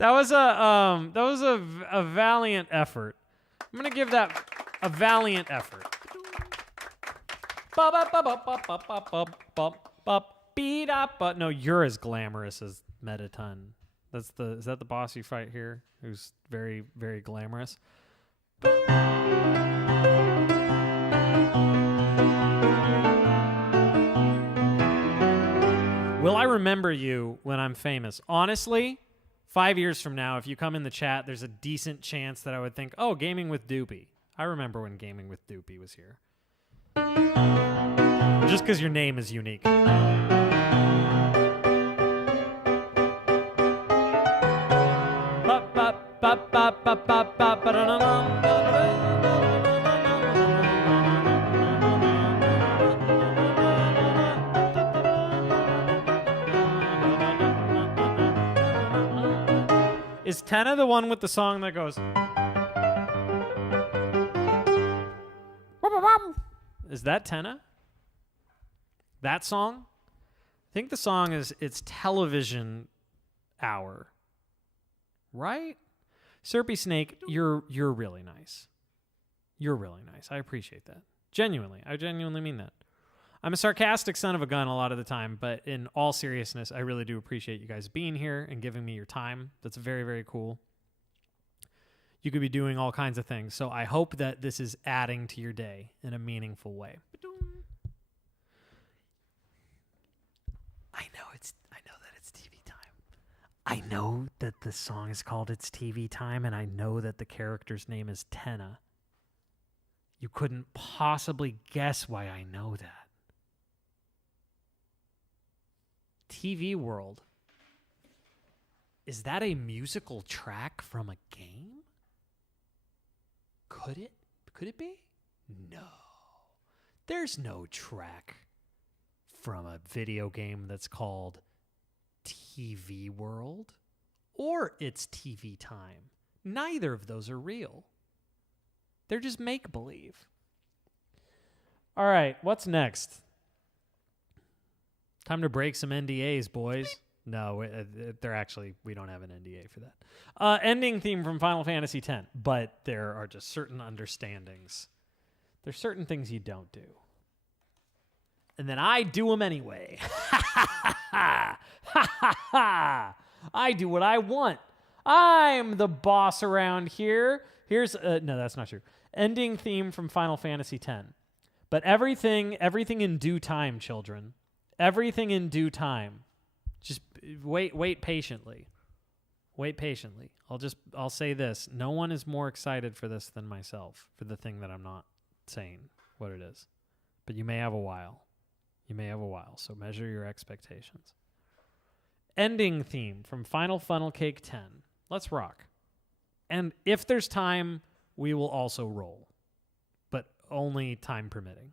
That was a valiant effort. I'm gonna give that a valiant effort. No, you're as glamorous as Metaton. Is that the boss you fight here? Who's very, very glamorous? Will I remember you when I'm famous? Honestly, 5 years from now, if you come in the chat, there's a decent chance that I would think, oh, Gaming with Doopy. I remember when Gaming with Doopy was here. Just because your name is unique. Is Tenna the one with the song that goes? Is that Tenna? That song? I think the song is It's Television Hour. Right? Serpy Snake, you're really nice. You're really nice. I appreciate that. Genuinely. I genuinely mean that. I'm a sarcastic son of a gun a lot of the time, but in all seriousness, I really do appreciate you guys being here and giving me your time. That's very, very cool. You could be doing all kinds of things, so I hope that this is adding to your day in a meaningful way. I know that it's TV time. I know that the song is called It's TV Time, and I know that the character's name is Tenna. You couldn't possibly guess why I know that. TV World. Is that a musical track from a game? Could it be? No. There's no track from a video game that's called TV World or It's TV Time. Neither of those are real. They're just make-believe. All right, what's next? Time to break some NDAs, boys. No, we don't have an NDA for that. Ending theme from Final Fantasy X, but there are just certain understandings. There's certain things you don't do. And then I do them anyway. I do what I want. I'm the boss around here. Here's, no, that's not true. Ending theme from Final Fantasy X. But everything in due time, children. Everything in due time. Just wait patiently. Wait patiently. I'll say this. No one is more excited for this than myself, for the thing that I'm not saying what it is. But you may have a while. So measure your expectations. Ending theme from Final Funnel Cake 10. Let's rock. And if there's time, we will also roll. But only time permitting.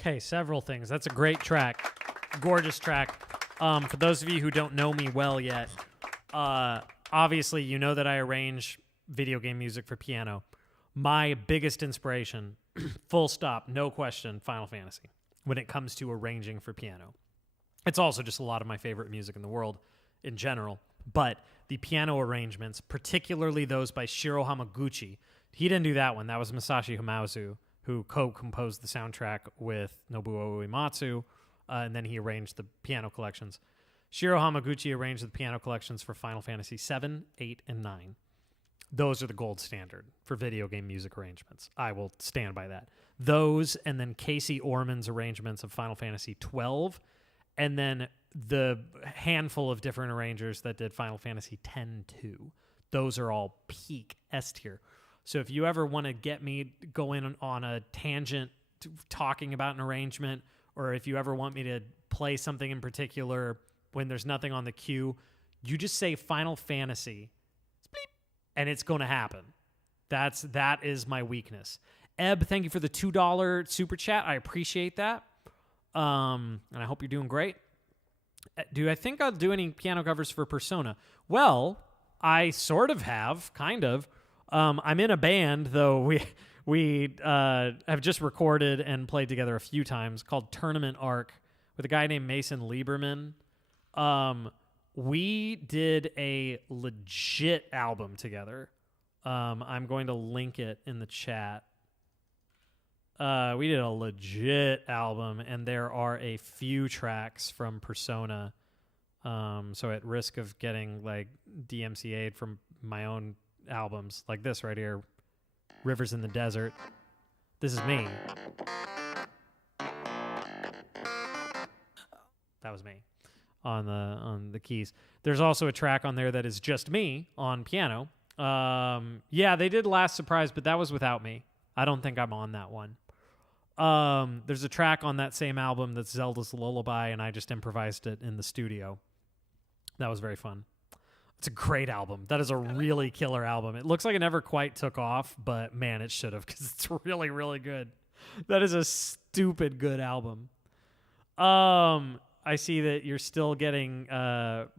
Okay, several things. That's a great track. Gorgeous track. For those of you who don't know me well yet, obviously you know that I arrange video game music for piano. My biggest inspiration, full stop, no question, Final Fantasy, when it comes to arranging for piano. It's also just a lot of my favorite music in the world in general, but the piano arrangements, particularly those by Shiro Hamaguchi, he didn't do that one. That was Masashi Hamauzu, who co-composed the soundtrack with Nobuo Uematsu, and then he arranged the piano collections. Shiro Hamaguchi arranged the piano collections for Final Fantasy 7, 8, and 9. Those are the gold standard for video game music arrangements. I will stand by that. Those, and then Casey Orman's arrangements of Final Fantasy 12, and then the handful of different arrangers that did Final Fantasy 10 too. Those are all peak S tier. So if you ever want to get me going on a tangent talking about an arrangement, or if you ever want me to play something in particular when there's nothing on the queue, you just say Final Fantasy, and it's going to happen. That is my weakness. Ebb, thank you for the $2 super chat. I appreciate that. And I hope you're doing great. Do I think I'll do any piano covers for Persona? Well, I sort of have, kind of. I'm in a band, though we have just recorded and played together a few times, called Tournament Arc, with a guy named Mason Lieberman. We did a legit album together. I'm going to link it in the chat. We did a legit album, and there are a few tracks from Persona. So at risk of getting like DMCA'd from my own albums, like this right here, Rivers in the Desert. This is me. That was me on the keys. There's also a track on there that is just me on piano. Yeah, they did Last Surprise, but that was without me. I don't think I'm on that one. There's a track on that same album that's Zelda's Lullaby, and I just improvised it in the studio. That was very fun. It's a great album. That is a really killer album. It looks like it never quite took off, but man, it should have, because it's really, really good. That is a stupid good album. I see that you're still getting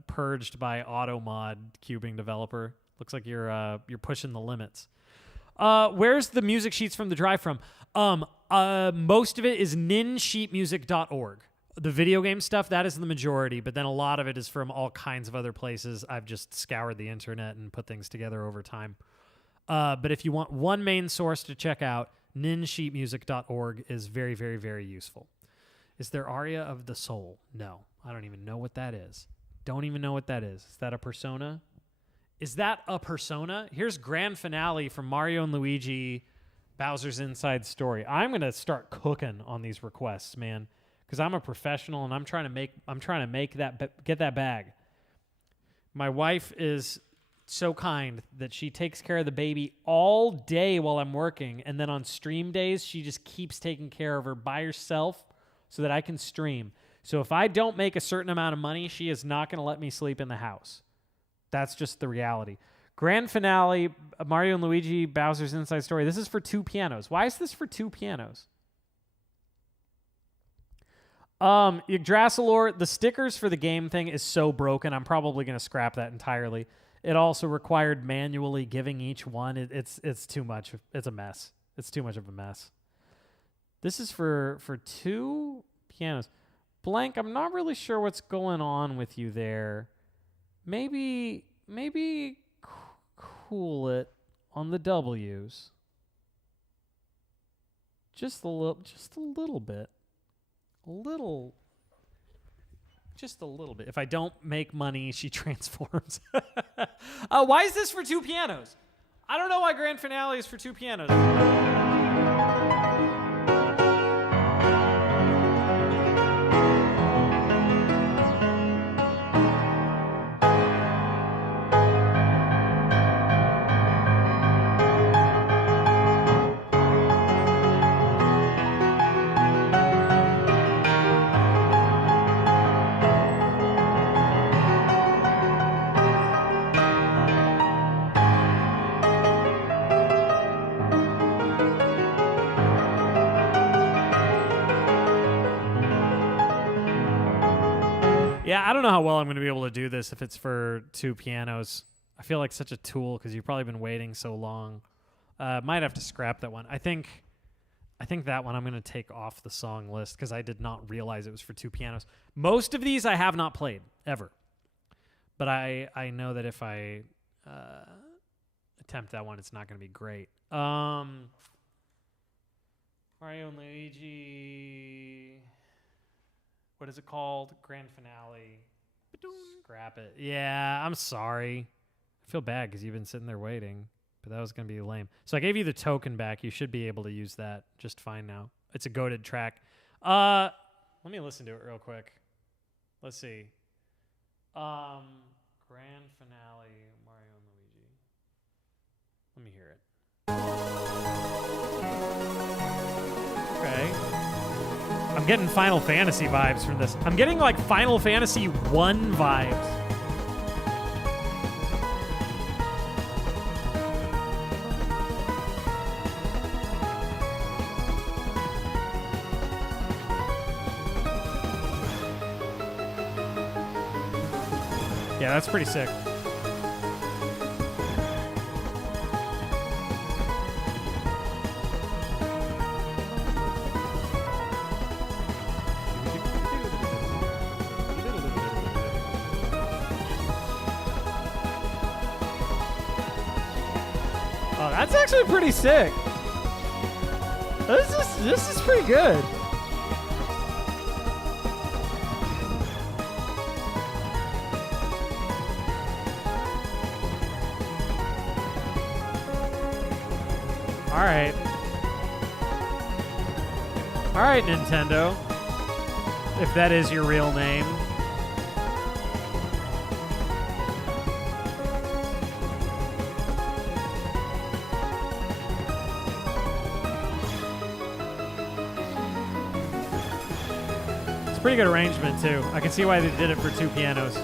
purged by AutoMod cubing developer. Looks like you're pushing the limits. Where's the music sheets from the drive from? Most of it is ninsheetmusic.org. The video game stuff, that is the majority, but then a lot of it is from all kinds of other places. I've just scoured the internet and put things together over time. But if you want one main source to check out, ninsheetmusic.org is very, very, very useful. Is there Aria of the Soul? No. I don't even know what that is. Don't even know what that is. Is that a Persona? Is that a Persona? Here's Grand Finale from Mario and Luigi Bowser's Inside Story. I'm going to start cooking on these requests, man, because I'm a professional and I'm trying to make that get that bag. My wife is so kind that she takes care of the baby all day while I'm working, and then on stream days she just keeps taking care of her by herself so that I can stream. So if I don't make a certain amount of money, she is not going to let me sleep in the house. That's just the reality. Grand Finale, Mario and Luigi Bowser's Inside Story. This is for 2 pianos. Why is this for 2 pianos? Yggdrasilor, the stickers for the game thing is so broken, I'm probably going to scrap that entirely. It also required manually giving each one. It's too much. It's a mess. It's too much of a mess. This is for 2 pianos. Blank, I'm not really sure what's going on with you there. Maybe cool it on the W's. Just a little bit. Just a little bit. If I don't make money, she transforms. Why is this for 2 pianos? I don't know why Grand Finale is for 2 pianos. Yeah, I don't know how well I'm going to be able to do this if it's for 2 pianos. I feel like such a tool because you've probably been waiting so long. Might have to scrap that one. I think that one I'm going to take off the song list because I did not realize it was for 2 pianos. Most of these I have not played, ever. But I know that if I attempt that one, it's not going to be great. Mario and Luigi... What is it called? Grand finale. Scrap it. Yeah, I'm sorry. I feel bad because you've been sitting there waiting, but that was going to be lame. So I gave you the token back. You should be able to use that just fine now. It's a goated track. Let me listen to it real quick. Let's see. Grand finale, Mario and Luigi. Let me hear it. Okay. I'm getting Final Fantasy vibes from this. I'm getting like Final Fantasy 1 vibes. Yeah, that's pretty sick. Oh, that's actually pretty sick. This is pretty good. All right. All right, Nintendo. If that is your real name. It's a pretty good arrangement, too. I can see why they did it for 2 pianos.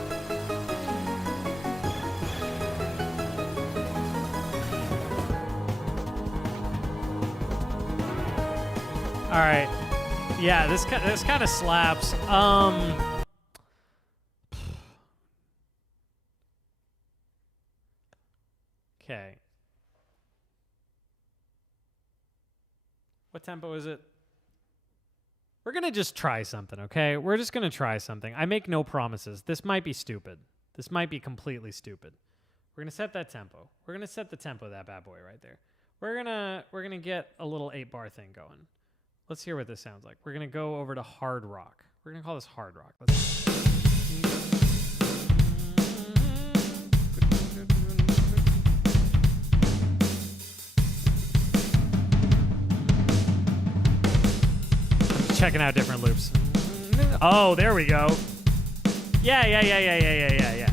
All right. Yeah, this kind of slaps. Okay. What tempo is it? We're going to just try something, okay? We're just going to try something. I make no promises. This might be stupid. This might be completely stupid. We're going to set that tempo. We're going to set the tempo of that bad boy right there. We're going to get a little 8-bar thing going. Let's hear what this sounds like. We're going to go over to hard rock. We're going to call this hard rock. I'm checking out different loops. Oh, there we go. Yeah. Yeah.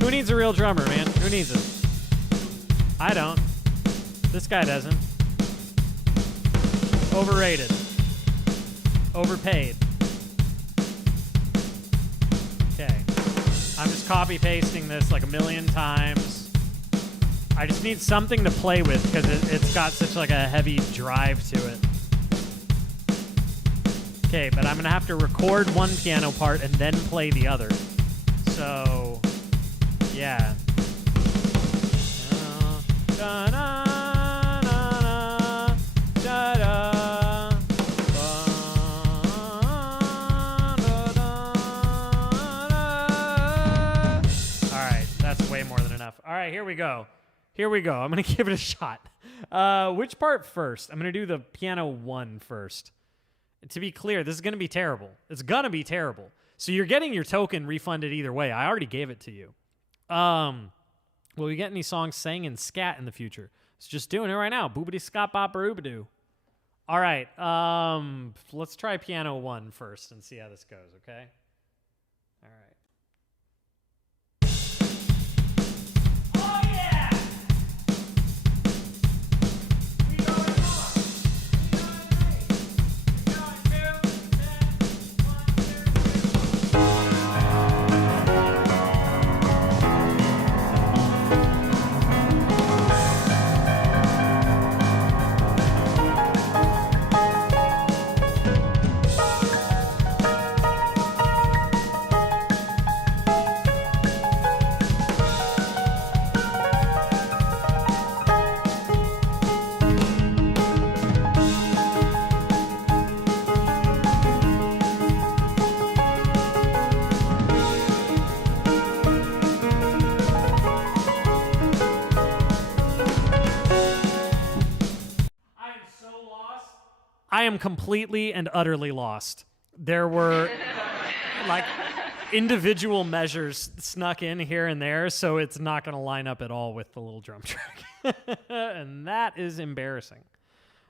Who needs a real drummer, man? Who needs it? I don't. This guy doesn't. Overrated. Overpaid. Okay. I'm just copy-pasting this like a million times. I just need something to play with because it's got such like a heavy drive to it. Okay, but I'm going to have to record one piano part and then play the other. So... yeah. Alright, that's way more than enough. Alright, here we go. I'm going to give it a shot. Which part first? I'm going to do the piano 1 first. To be clear, this is going to be terrible. It's going to be terrible. So you're getting your token refunded either way. I already gave it to you. Will we get any songs sang in scat in the future? It's just doing it right now. Boobity scop bop boobadoo. All right. Let's try piano 1 first and see how this goes, okay? All right. Oh yeah! We going on. We going 3. We going 2. 1, 2, 3. I am completely and utterly lost. There were like individual measures snuck in here and there, so it's not going to line up at all with the little drum track. And that is embarrassing.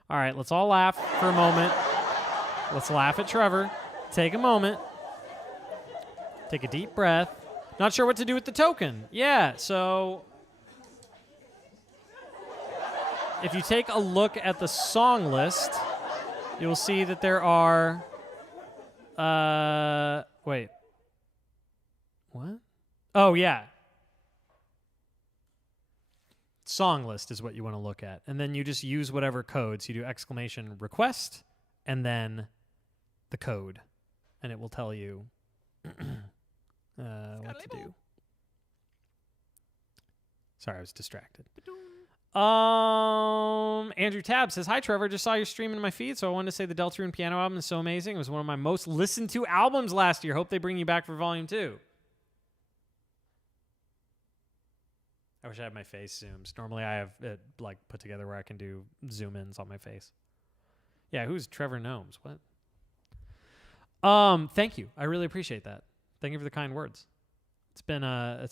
All right, let's all laugh for a moment. Let's laugh at Trevor. Take a moment. Take a deep breath. Not sure what to do with the token. Yeah, so if you take a look at the song list, you'll see that there are... wait. What? Oh, yeah. Song list is what you want to look at. And then you just use whatever codes. You do exclamation request and then the code. And it will tell you what to do. Sorry, I was distracted. Andrew Tab says, hi, Trevor. Just saw your stream in my feed, so I wanted to say the Deltarune piano album is so amazing. It was one of my most listened to albums last year. Hope they bring you back for volume 2. I wish I had my face zooms. Normally I have it like put together where I can do zoom ins on my face. Yeah, who's Trevor Gnomes? What? Thank you. I really appreciate that. Thank you for the kind words. It's been a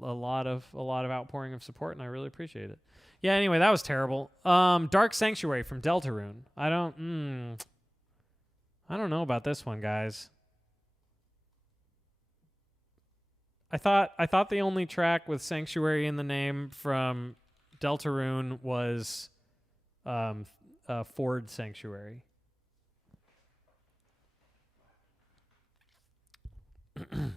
lot of outpouring of support, and I really appreciate it. Yeah. Anyway, that was terrible. Dark Sanctuary from Deltarune. I don't know about this one, guys. I thought the only track with Sanctuary in the name from Deltarune was Ford Sanctuary.